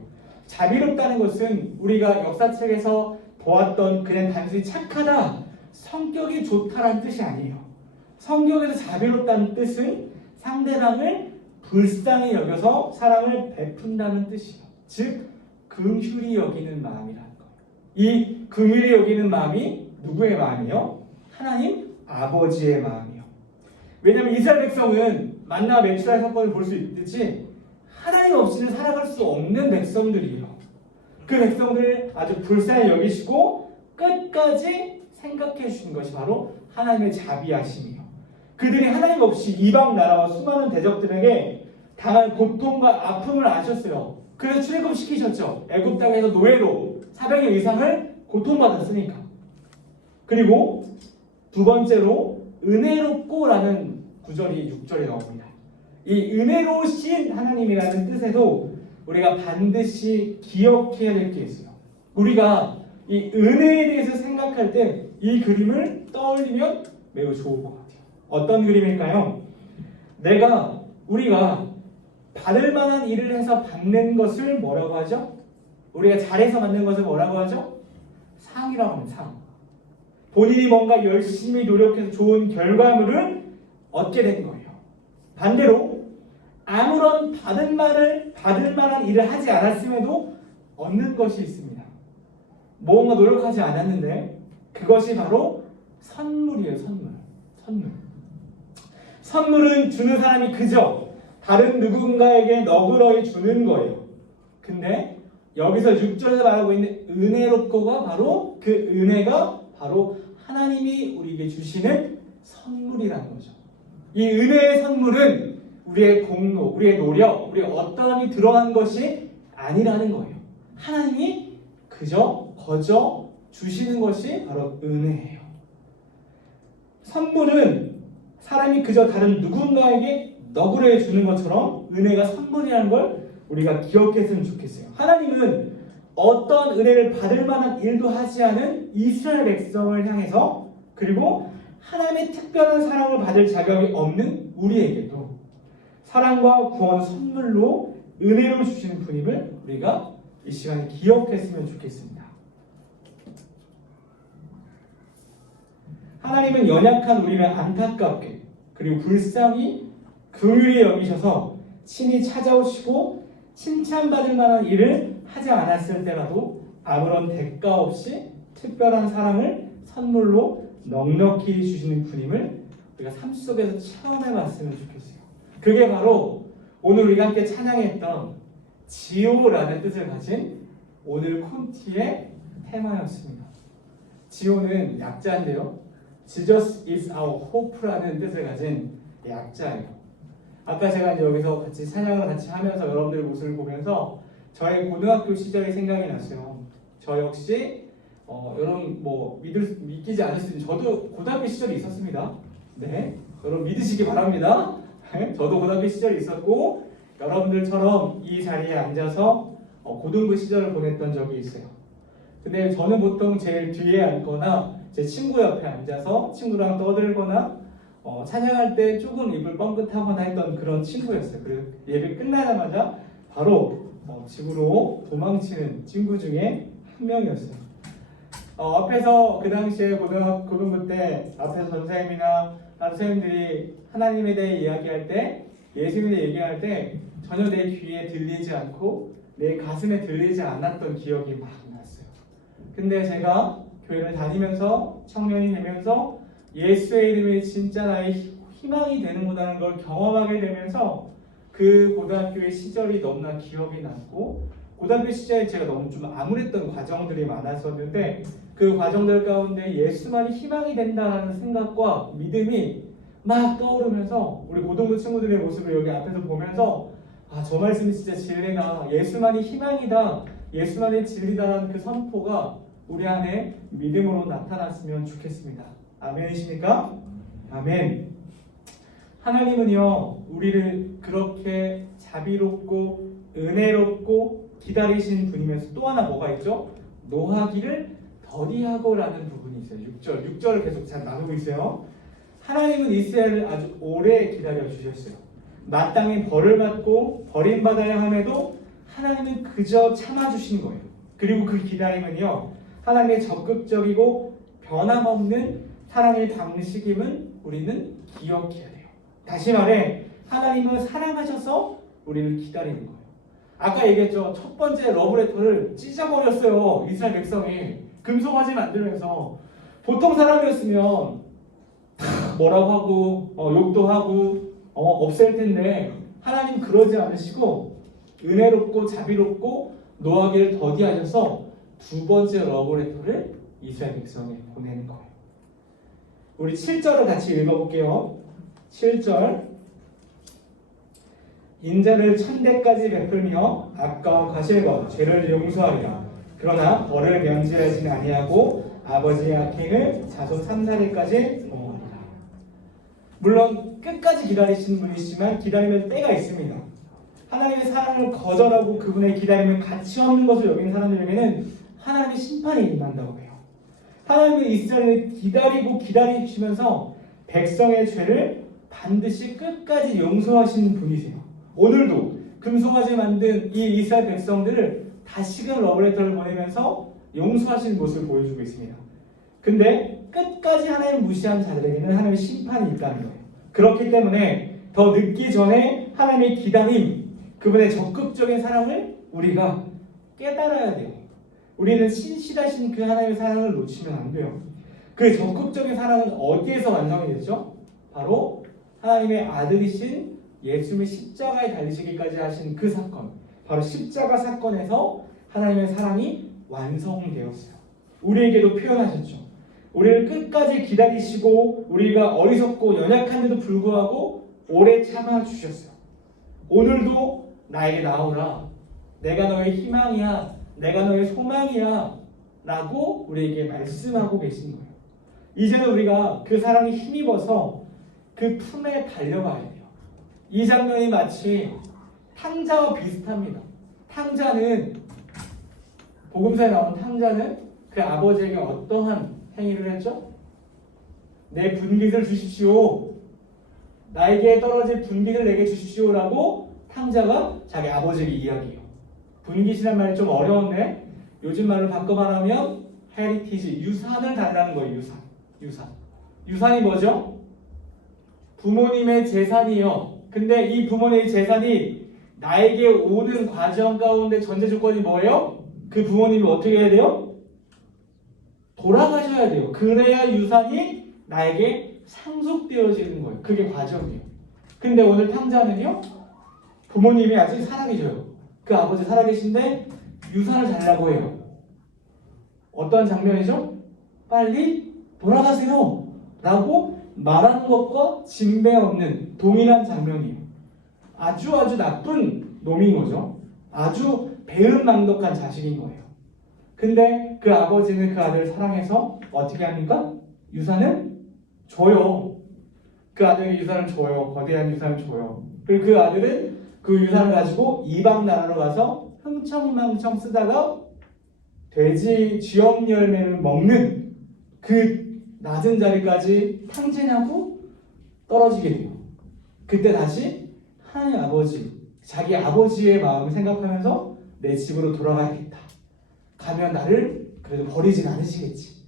자비롭다는 것은 우리가 역사책에서 보았던 그냥 단순히 착하다, 성격이 좋다라는 뜻이 아니에요. 성경에서 자비롭다는 뜻은 상대방을 불쌍히 여겨서 사랑을 베푼다는 뜻이에요. 즉 긍휼히 여기는 마음이라는 거예요. 이 긍휼히 여기는 마음이 누구의 마음이요? 하나님 아버지의 마음이요. 왜냐하면 이스라엘 백성은 만나 메추라의 사건을 볼 수 있듯이 하나님 없이는 살아갈 수 없는 백성들이에요. 그 백성들을 아주 불쌍히 여기시고 끝까지 생각해 주신 것이 바로 하나님의 자비하심이에요. 그들이 하나님 없이 이방 나라와 수많은 대적들에게 당한 고통과 아픔을 아셨어요. 그래서 출애굽시키셨죠. 애굽 땅에서 노예로 400여 이상을 고통받았으니까. 그리고 두 번째로 은혜롭고라는 구절이 6절에 나옵니다. 이 은혜로우신 하나님이라는 뜻에도 우리가 반드시 기억해야 될 게 있어요. 우리가 이 은혜에 대해서 생각할 때 이 그림을 떠올리면 매우 좋을 것 같아요. 어떤 그림일까요? 우리가 받을 만한 일을 해서 받는 것을 뭐라고 하죠? 우리가 잘해서 받는 것을 뭐라고 하죠? 상이라고 하는 상. 본인이 뭔가 열심히 노력해서 좋은 결과물을 얻게 된 거예요. 반대로 아무런 받을 만한 일을 하지 않았음에도 얻는 것이 있습니다. 뭔가 노력하지 않았는데 그것이 바로 선물이에요. 선물은 주는 사람이 그저 다른 누군가에게 너그러이 주는 거예요. 근데 여기서 6절에서 말하고 있는 은혜롭고가 바로 그 은혜가 바로 하나님이 우리에게 주시는 선물이라는 거죠. 이 은혜의 선물은 우리의 공로, 우리의 노력, 우리의 어떠함이 들어간 것이 아니라는 거예요. 하나님이 거저 주시는 것이 바로 은혜예요. 선물은 사람이 그저 다른 누군가에게 너그러이 주는 것처럼 은혜가 선물이라는 걸 우리가 기억했으면 좋겠어요. 하나님은 어떤 은혜를 받을 만한 일도 하지 않은 이스라엘 백성을 향해서 그리고 하나님의 특별한 사랑을 받을 자격이 없는 우리에게도 사랑과 구원 선물로 은혜를 주시는 분임을 우리가 이 시간에 기억했으면 좋겠습니다. 하나님은 연약한 우리를 안타깝게 그리고 불쌍히 긍휼히 여기셔서 친히 찾아오시고 칭찬받을 만한 일을 하지 않았을 때라도 아무런 대가 없이 특별한 사랑을 선물로 넉넉히 주시는 분임을 우리가 삶 속에서 체험해봤으면 좋겠어요. 그게 바로 오늘 우리가 함께 찬양했던 지오라는 뜻을 가진 오늘 콘티의 테마였습니다. 지오는 약자인데요. Jesus is our hope라는 뜻을 가진 약자예요. 아까 제가 이제 여기서 같이 찬양을 같이 하면서 여러분들 모습을 보면서 저의 고등학교 시절이 생각이 났어요. 저 역시 여러분 믿기지 않을 수 있는 저도 고등학교 시절이 있었습니다. 네, 여러분 믿으시기 바랍니다. 저도 고등학교 시절이 있었고 여러분들처럼 이 자리에 앉아서 고등부 시절을 보냈던 적이 있어요. 근데 저는 보통 제일 뒤에 앉거나 제 친구 옆에 앉아서 친구랑 떠들거나 찬양할 때 조금 입을 뻥긋하거나 했던 그런 친구였어요. 그리고 예배 끝나자마자 바로 집으로 도망치는 친구 중에 한 명이었어요. 앞에서 그 당시에 고등부 때 앞에서 전사님이나 다른 선생님들이 하나님에 대해 이야기할 때, 예수님에 대해 얘기할 때 전혀 내 귀에 들리지 않고 내 가슴에 들리지 않았던 기억이 막 났어요. 근데 제가 교회를 다니면서 청년이 되면서 예수의 이름이 진짜 나의 희망이 되는구나라는 걸 경험하게 되면서 그 고등학교의 시절이 너무나 기억이 났고, 고등학교 시절에 제가 너무 좀 암울했던 과정들이 많았었는데 그 과정들 가운데 예수만이 희망이 된다는 생각과 믿음이 막 떠오르면서 우리 고등부 친구들의 모습을 여기 앞에서 보면서 저 말씀이 진짜 진리다, 예수만이 희망이다, 예수만이 진리다라는 그 선포가 우리 안에 믿음으로 나타났으면 좋겠습니다. 아멘이십니까? 아멘. 하나님은요, 우리를 그렇게 자비롭고 은혜롭고 기다리신 분이면서 또 하나 뭐가 있죠? 노하기를 더디하고라는 부분이 있어요. 6절을 계속 잘 나누고 있어요. 하나님은 이스라엘을 아주 오래 기다려 주셨어요. 마땅히 벌을 받고 버림받아야 함에도 하나님은 그저 참아주신 거예요. 그리고 그 기다림은요, 하나님의 적극적이고 변함없는 사랑의 방식임은 우리는 기억해야 돼요. 다시 말해, 하나님은 사랑하셔서 우리를 기다리는 거예요. 아까 얘기했죠. 첫 번째 러브레터를 찢어버렸어요. 이스라엘 백성이 금송아지 만들면서. 보통 사람이었으면 뭐라고 하고 욕도 하고 없앨 텐데 하나님 그러지 않으시고 은혜롭고 자비롭고 노하기를 더디하셔서 두 번째 러브레터를 이스라엘 백성에 보내는 거예요. 우리 7절을 같이 읽어볼게요. 7절. 인자를 1000대까지 베풀며 악과 과실과 죄를 용서하리라. 그러나 벌을 면제하지는 아니하고 아버지의 악행을 자손 3사대까지 범하리라. 물론 끝까지 기다리시는 분이시지만 기다리는 때가 있습니다. 하나님의 사랑을 거절하고 그분의 기다림을 가치 없는 것을 여기는 사람들에게는 하나님의 심판이 임한다고 해요. 하나님은 이스라엘을 기다리시면서 백성의 죄를 반드시 끝까지 용서하시는 분이세요. 오늘도 금송아지 만든 이 이스라엘 백성들을 다시금 러브레터를 보내면서 용서하시는 모습을 보여주고 있습니다. 근데 끝까지 하나님 무시한 자들에게는 하나님의 심판이 있다는 거예요. 그렇기 때문에 더 늦기 전에 하나님의 기다림, 그분의 적극적인 사랑을 우리가 깨달아야 돼요. 우리는 신실하신 그 하나님의 사랑을 놓치면 안 돼요. 그 적극적인 사랑은 어디에서 완성이 됐죠? 바로 하나님의 아들이신 예수님의 십자가에 달리시기까지 하신 그 사건, 바로 십자가 사건에서 하나님의 사랑이 완성되었어요. 우리에게도 표현하셨죠. 우리를 끝까지 기다리시고 우리가 어리석고 연약한데도 불구하고 오래 참아주셨어요. 오늘도 나에게 나오라, 내가 너의 희망이야, 내가 너의 소망이야 라고 우리에게 말씀하고 계신 거예요. 이제는 우리가 그 사랑에 힘입어서 그 품에 달려가야 돼요. 이 장면이 마치 탕자와 비슷합니다. 탕자는, 복음서에 나오는 탕자는 그 아버지에게 어떠한 행위를 했죠? 내 분깃을 주십시오, 나에게 떨어질 분깃을 내게 주십시오라고 탕자가 자기 아버지에게 이야기해요. 분깃이란 말이 좀 어려운데 요즘 말로 바꿔 말하면 헤리티지, 유산을 달라는 거예요. 유산이 뭐죠? 부모님의 재산이요. 근데 이 부모님의 재산이 나에게 오는 과정 가운데 전제 조건이 뭐예요? 그 부모님이 어떻게 해야 돼요? 돌아가셔야 돼요. 그래야 유산이 나에게 상속되어지는 거예요. 그게 과정이에요. 근데 오늘 탕자는요, 부모님이 아직 살아계셔요. 그 아버지 살아계신데 유산을 달라고 해요. 어떤 장면이죠? 빨리 돌아가세요 라고 말하는 것과 진배 없는 동일한 장면이에요. 아주 나쁜 놈인 거죠. 아주 배은망덕한 자식인 거예요. 근데 그 아버지는 그 아들을 사랑해서 어떻게 합니까? 유산을 줘요. 그 아들에게 유산을 줘요. 거대한 유산을 줘요. 그리고 그 아들은 그 유산을 가지고 이방 나라로 가서 흥청망청 쓰다가 돼지 쥐엄 열매를 먹는 그 낮은 자리까지 탕진하고 떨어지게 돼요. 그때 다시 하나님 아버지, 자기 아버지의 마음을 생각하면서 내 집으로 돌아가야겠다. 가면 나를 그래도 버리진 않으시겠지.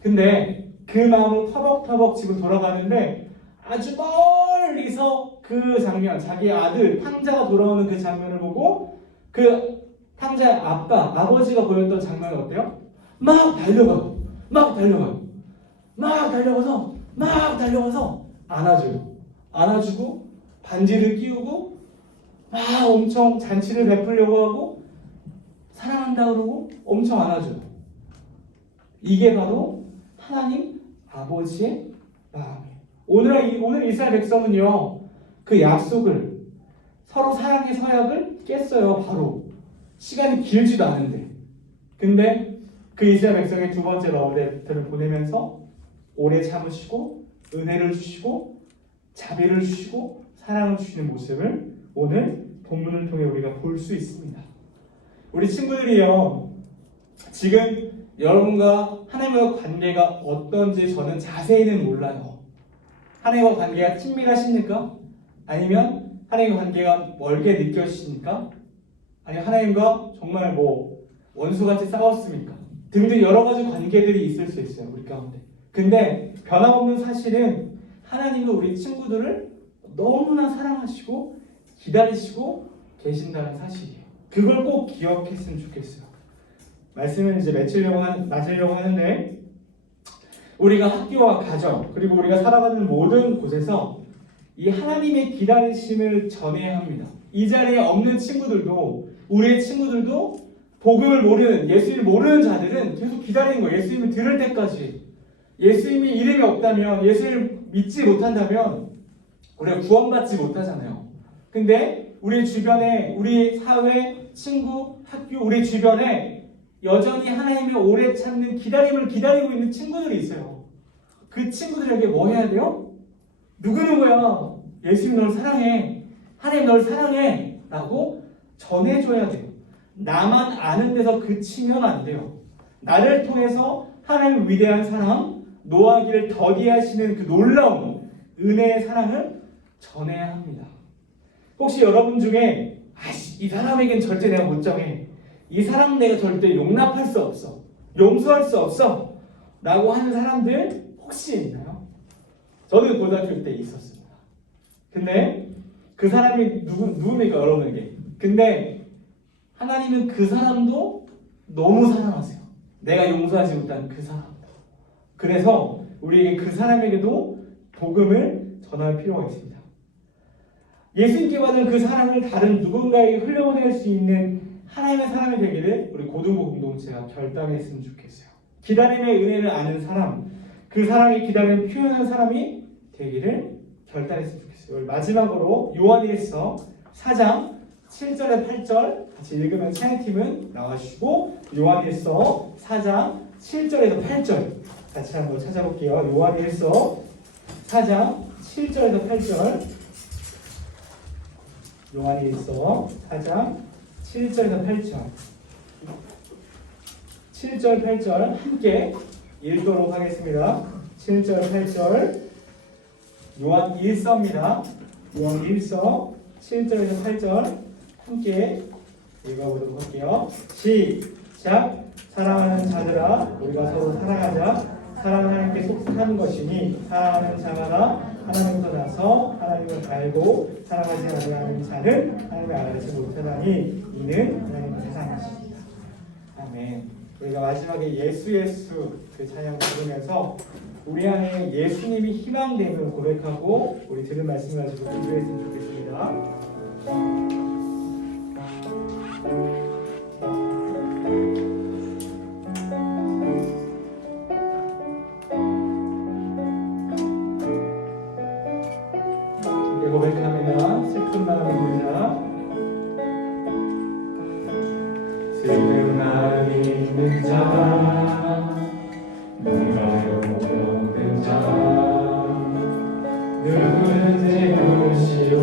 근데 그 마음을 터벅터벅 집으로 돌아가는데 아주 멀리서 그 장면, 자기 아들 탕자가 돌아오는 그 장면을 보고 그 탕자의 아버지가 보였던 장면은 어때요? 막 달려가요. 막 달려가서 안아주고 반지를 끼우고 막 엄청 잔치를 베풀려고 하고 사랑한다 그러고 엄청 안아줘요. 이게 바로 하나님 아버지의 마음이에요. 오늘 이스라엘 백성은요, 그 약속을 서로 사랑의 서약을 깼어요. 바로 시간이 길지도 않은데. 근데 그 이스라엘 백성의 두 번째 러브레터를 보내면서 오래 참으시고 은혜를 주시고 자비를 주시고 사랑을 주시는 모습을 오늘 본문을 통해 우리가 볼 수 있습니다. 우리 친구들이요, 지금 여러분과 하나님과 관계가 어떤지 저는 자세히는 몰라요. 하나님과 관계가 친밀하십니까? 아니면 하나님과 관계가 멀게 느껴지십니까? 아니면 하나님과 정말 원수같이 싸웠습니까? 등등 여러 가지 관계들이 있을 수 있어요, 우리 가운데. 근데 변함없는 사실은 하나님은 우리 친구들을 너무나 사랑하시고 기다리시고 계신다는 사실이에요. 그걸 꼭 기억했으면 좋겠어요. 말씀을 이제 마치려고 하는데, 우리가 학교와 가정 그리고 우리가 살아가는 모든 곳에서 이 하나님의 기다리심을 전해야 합니다. 이 자리에 없는 친구들도, 우리의 친구들도 복음을 모르는, 예수님을 모르는 자들은 계속 기다리는 거예요. 예수님을 들을 때까지. 예수님이 이름이 없다면, 예수님을 믿지 못한다면 우리가 구원받지 못하잖아요. 근데 우리 주변에, 우리 사회, 친구, 학교, 우리 주변에 여전히 하나님의 오래 참는 기다림을 기다리고 있는 친구들이 있어요. 그 친구들에게 뭐 해야 돼요? 누구누구야, 예수님 널 사랑해, 하나님 널 사랑해 라고 전해줘야 돼요. 나만 아는 데서 그치면 안 돼요. 나를 통해서 하나님의 위대한 사랑, 노하기를 더디하시는 그 놀라운 은혜의 사랑을 전해야 합니다. 혹시 여러분 중에 이 사람에겐 절대 내가 못 정해, 이 사람 내가 절대 용납할 수 없어, 용서할 수 없어 라고 하는 사람들 혹시 있나요? 저는 고등학교 때 있었습니다. 근데 그 사람이 누굽니까, 여러분에게? 근데 하나님은 그 사람도 너무 사랑하세요. 내가 용서하지 못한 그 사람도. 그래서 우리에게 그 사람에게도 복음을 전할 필요가 있습니다. 예수님께 받은 그 사랑을 다른 누군가에게 흘려보낼 수 있는 하나님의 사람이 되기를 우리 고등부 공동체가 결단했으면 좋겠어요. 기다림의 은혜를 아는 사람, 그 사랑의 기다림을 표현하는 사람이 되기를 결단했으면 좋겠어요. 우리 마지막으로 요한일서 4장 7절에 8절 같이 읽으면 찬양팀은 나와주시고, 요한일서 4장 7절에서 8절 같이 한번 찾아볼게요. 요한일서 4장 7절에서 8절, 요한일서 4장 7절에서 8절, 7절 8절 함께 읽도록 하겠습니다. 7절 8절 요한일서입니다. 요한일서 7절에서 8절 함께 읽어보도록 할게요. 시작. 사랑하는 자들아, 우리가 서로 사랑하자. 사랑은 하나님께 속한 것이니 사랑하는 자마다 하나님부터 나서 하나님을 알고 사랑하지 않는 자는 하나님을 알지 못하나니 이는 하나님을 사랑하십니다. 아멘. 우리가 마지막에 예수 그 찬양 부르면서 우리 안에 예수님이 희망됨을 고백하고 우리 들은 말씀을 가지고 기도했으면 좋겠습니다. 고백합니다. 슬픈 마음이 보이나 슬픈 마음이 있는 자, 눈가로 없는 자, 누구든지 부르시오.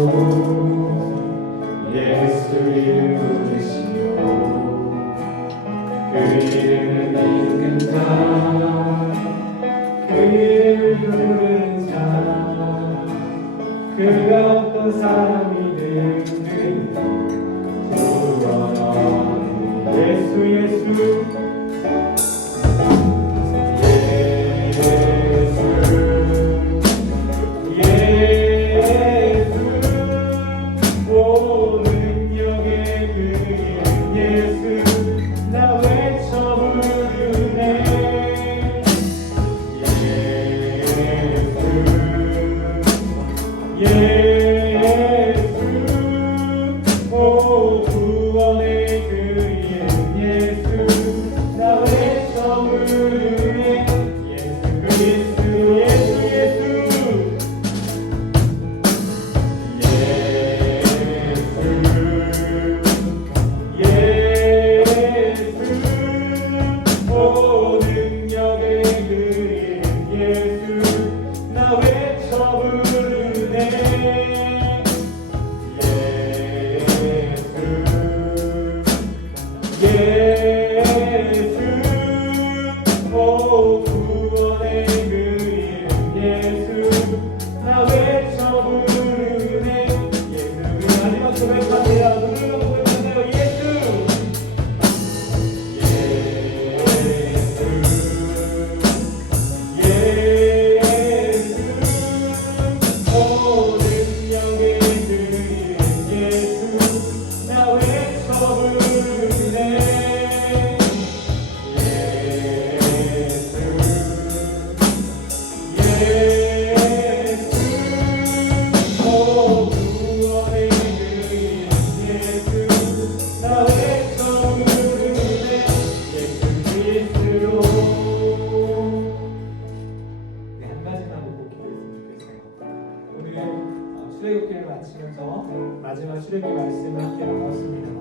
하면서 마지막 출애굽기 말씀을 함께 나눴습니다.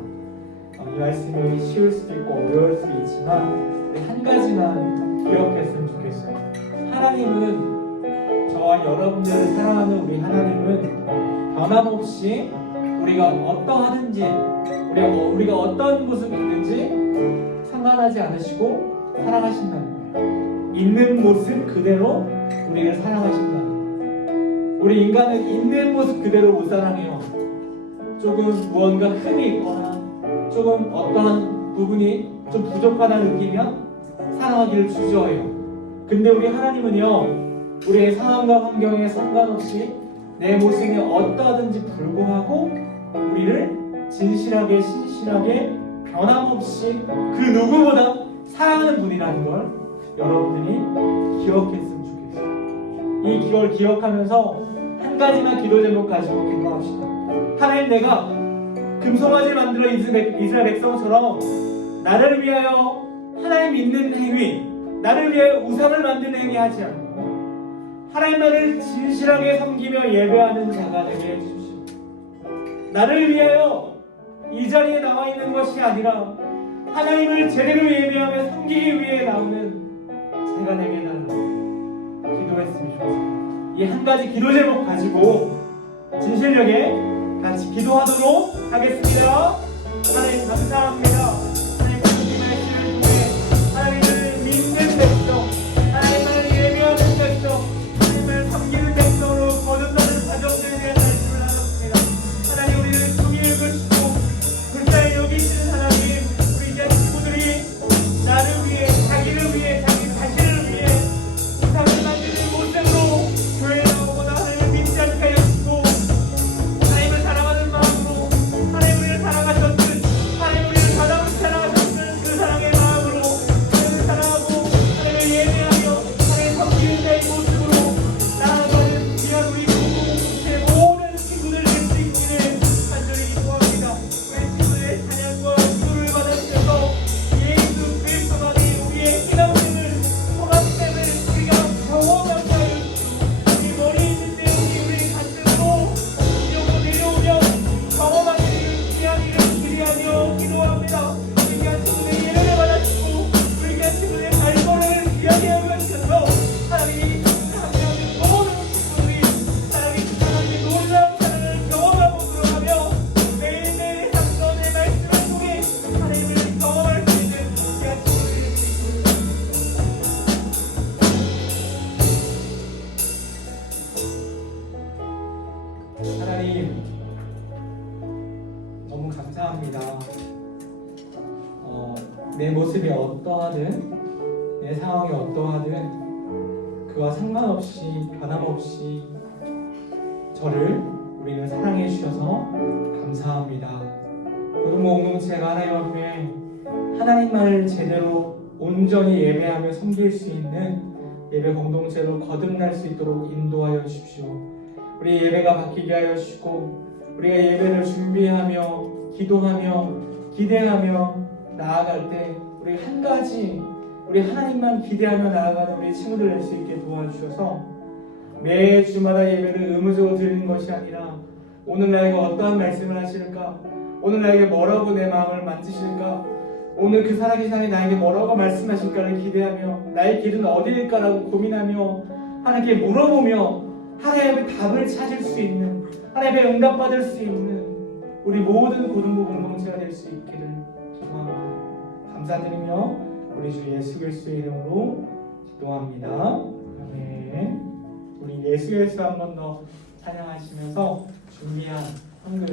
이 말씀이 쉬울 수도 있고 어려울 수도 있지만 우리 한 가지만 기억했으면 좋겠어요. 하나님은, 저와 여러분들을 사랑하는 우리 하나님은 변함없이 우리가 어떠하든지 우리가 어떤 모습이든지 상관하지 않으시고 사랑하신다는 거예요. 있는 모습 그대로 우리를 사랑하신다는 거예요. 우리 인간은 있는 모습 그대로 못 사랑해요. 조금 무언가 흠이 있거나 조금 어떠한 부분이 좀 부족하다 느끼면 사랑하기를 주저해요. 근데 우리 하나님은요, 우리의 상황과 환경에 상관없이 내 모습이 어떠하든지 불구하고 우리를 진실하게 신실하게 변함없이 그 누구보다 사랑하는 분이라는 걸 여러분들이 기억했으면 좋겠어요. 이 기억을 기억하면서 한 가지만 기도 제목 가지고 기도합시다. 하나님, 내가 금송아지를 만들어 이스라엘 백성처럼 나를 위하여 하나님 믿는 행위, 나를 위하여 우상을 만드는 행위 하지 않고 하나님만을 진실하게 섬기며 예배하는 자가 되게 해주십시오. 나를 위하여 이 자리에 나와 있는 것이 아니라 하나님을 제대로 예배하며 섬기기 위해 나오는 제가 되게 해달라고 기도했으면 좋겠습니다. 이 한 가지 기도 제목 가지고 진실력에 같이 기도하도록 하겠습니다. 하나님 감사합니다. 하나님 이 말씀을 통해 하나님을 믿는 백성, 하나님을 예배하는 백성, 하나님을 섬기는 백성으로 거듭나는 가정들에 대한 말씀을 나눴습니다. 하나님, 우리를 긍휼히 여기시고 불쌍히 여기시는 하나님, 우리 이제 친구들이 나를 위해, 자기를 위해, 자기 자신을 위해 우상을 만드는 모습으로 교회에 나오거나 하나님을 믿지 않게 하여 주시고 하나님을 사랑하는 마음으로 하나님 우리를 사랑하셨듯 하나님 우리를 가장 사랑하셨던 그 사랑의 마음으로 하나님을 사랑하고 하나님을 예배하며 하나님 섬기는 자의 모습으로 나아가는 귀한 우리 공동체 모든 친구들 될 수 있기를 간절히 기도합니다. 우리 친구들의 찬양과 기도를 받아주셔서 예수 그리스도 안에 우리의 희망됨을 통합됨을 우리가 경험하게 하여 주시고 우리 머리 있는 데 우리 가슴으로 이러고 내려오며 경험하게 되는 귀한 일을 기대하며 기도합니다. 우리 귀한 친구들의 예배를 받아주시고 우리 귀한 친구들의 발걸음을 귀하게 하여 주셔서 하나님이 함께하는 모든 친구들이 하나님의 놀라운 사랑을 경험하고 들어가며 매일매일 상전의 말씀을 통해 하나님을 경험할 수 있는 귀한 친구들이 되시기 하나님, 너무 감사합니다. 내 모습이 어떠하든 내 상황이 어떠하든 그와 상관없이 변함없이 저를 우리를 사랑해 주셔서 감사합니다. 고등부 공동체가 하나님 앞에 하나님만을 제대로 온전히 예배하며 섬길 수 있는 예배 공동체로 거듭날 수 있도록 인도하여 주십시오. 우리 예배가 바뀌게 하여 주시고 우리가 예배를 준비하며 기도하며 기대하며 나아갈 때 우리 한 가지 우리 하나님만 기대하며 나아가는 우리 친구들 될 수 있게 도와주셔서 매 주마다 예배를 의무적으로 드리는 것이 아니라 오늘 나에게 어떠한 말씀을 하실까, 오늘 나에게 뭐라고 내 마음을 만지실까, 오늘 그 살아계신 하나님 나에게 뭐라고 말씀하실까를 기대하며 나의 길은 어디일까라고 고민하며 하나님께 물어보며 하나님의 답을 찾을 수 있는, 하나님의 응답받을 수 있는 우리 모든 고등부 공동체가 될 수 있기를 기도합니다. 감사드리며 우리 주 예수 그리스도의 이름으로 기도합니다. 아멘. 우리 예수 한 번 더 찬양하시면서 준비한 헌금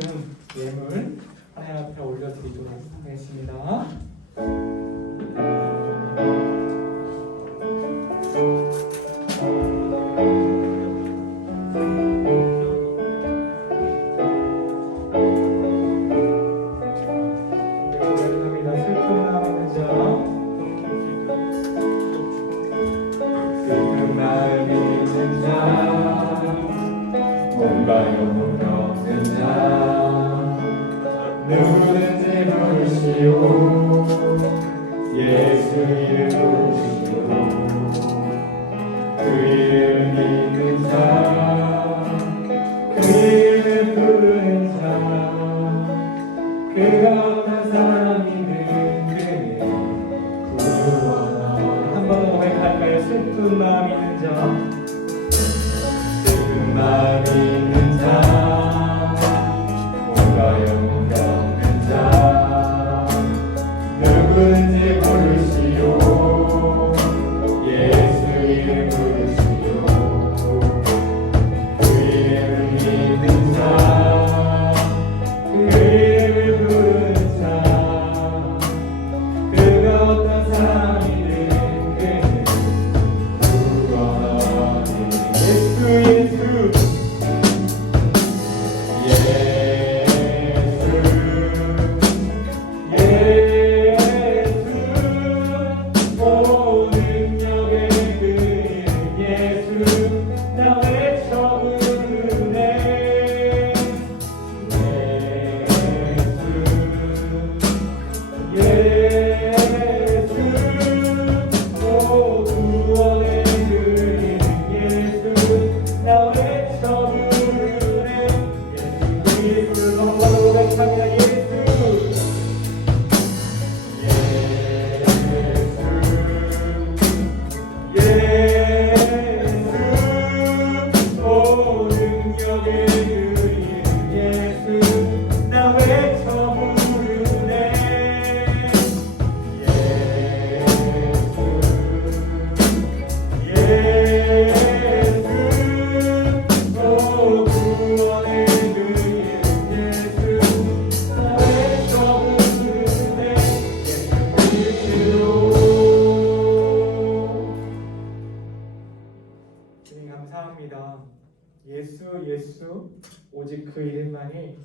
예물 하나님 앞에 올려드리도록 하겠습니다. 누구든지 부르시오 예수 이름 부르시오 그 이름 믿는 자 그 이름 부르는 마음 있는 자 큰 마음 있는 자 뭔가 영없는 자 누군지 모르시오 예수 이름 부르시오 그 이름을 믿는 자그 이름을 부르는 자 그가 어떤 사람이든 그는 구원하니 예수 주님 감사합니다. 예수 오직 그 이름만이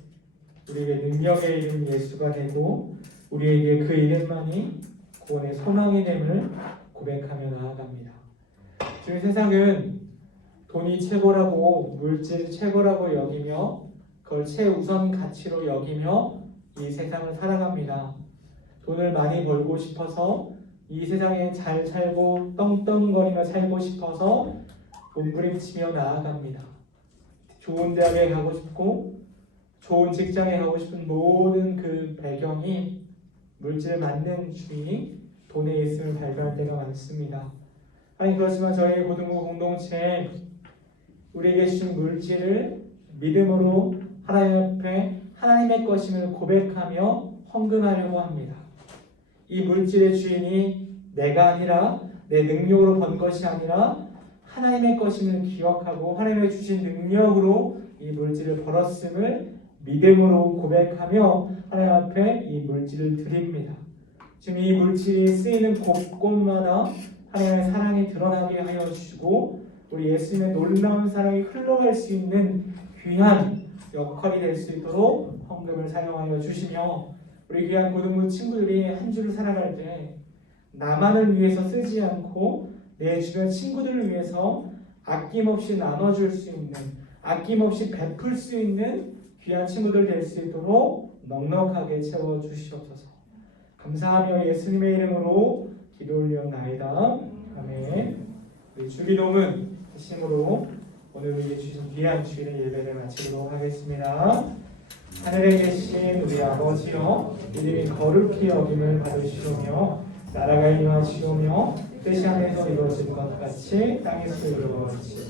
우리에게 능력의 이름 예수가 되고 우리에게 그 이름만이 구원의 소망이 됨을 고백하며 나아갑니다. 지금 세상은 돈이 최고라고 물질 최고라고 여기며 그걸 최우선 가치로 여기며 이 세상을 살아갑니다. 돈을 많이 벌고 싶어서 이 세상에 잘 살고 떵떵거리며 살고 싶어서 몸부림치며 나아갑니다. 좋은 대학에 가고 싶고 좋은 직장에 가고 싶은 모든 그 배경이 물질을 만든 주인이 돈에 있음을 발견할 때가 많습니다. 아니 그렇지만 저희 고등부 공동체에 우리에게 주신 물질을 믿음으로 하나님 앞에 하나님의 것임을 고백하며 헌금하려고 합니다. 이 물질의 주인이 내가 아니라 내 능력으로 번 것이 아니라 하나님의 것임을 기억하고 하나님의 주신 능력으로 이 물질을 벌었음을 믿음으로 고백하며 하나님 앞에 이 물질을 드립니다. 지금 이 물질이 쓰이는 곳곳마다 하나님의 사랑이 드러나게 하여 주시고 우리 예수님의 놀라운 사랑이 흘러갈 수 있는 귀한 역할이 될 수 있도록 헌금을 사용하여 주시며 우리 귀한 고등부 친구들이 한 주를 살아갈 때 나만을 위해서 쓰지 않고 내 주변 친구들을 위해서 아낌없이 나눠줄 수 있는 아낌없이 베풀 수 있는 귀한 친구들 될 수 있도록 넉넉하게 채워주시옵소서. 감사하며 예수님의 이름으로 기도 올려나이다. 아멘. 우리 주기도문 핵심으로 오늘 우리에게 주신 귀한 주일의 예배를 마치도록 하겠습니다. 하늘에 계신 우리 아버지여 이름이 거룩히 여김을 받으시오며 나라가 임하시오며 뜻이 하늘에서 이루어진 것 같이 땅에서 이루어지고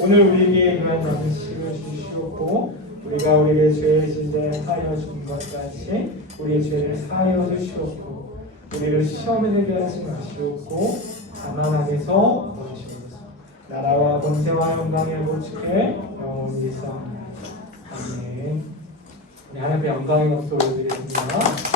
오늘 우리에게 유한 양식을 주시옵고 우리가 우리의 죄를 진대하여 준 것 같이 우리의 죄를 사하여 주시옵고 우리를 시험에 들게 하지 마시옵고 다만 악에서 구하시옵소서. 나라와 권세와 영광이 아버지께 영원히 있사옵나이다. 아멘. 하나님의 영광의 박수 올려드립니다.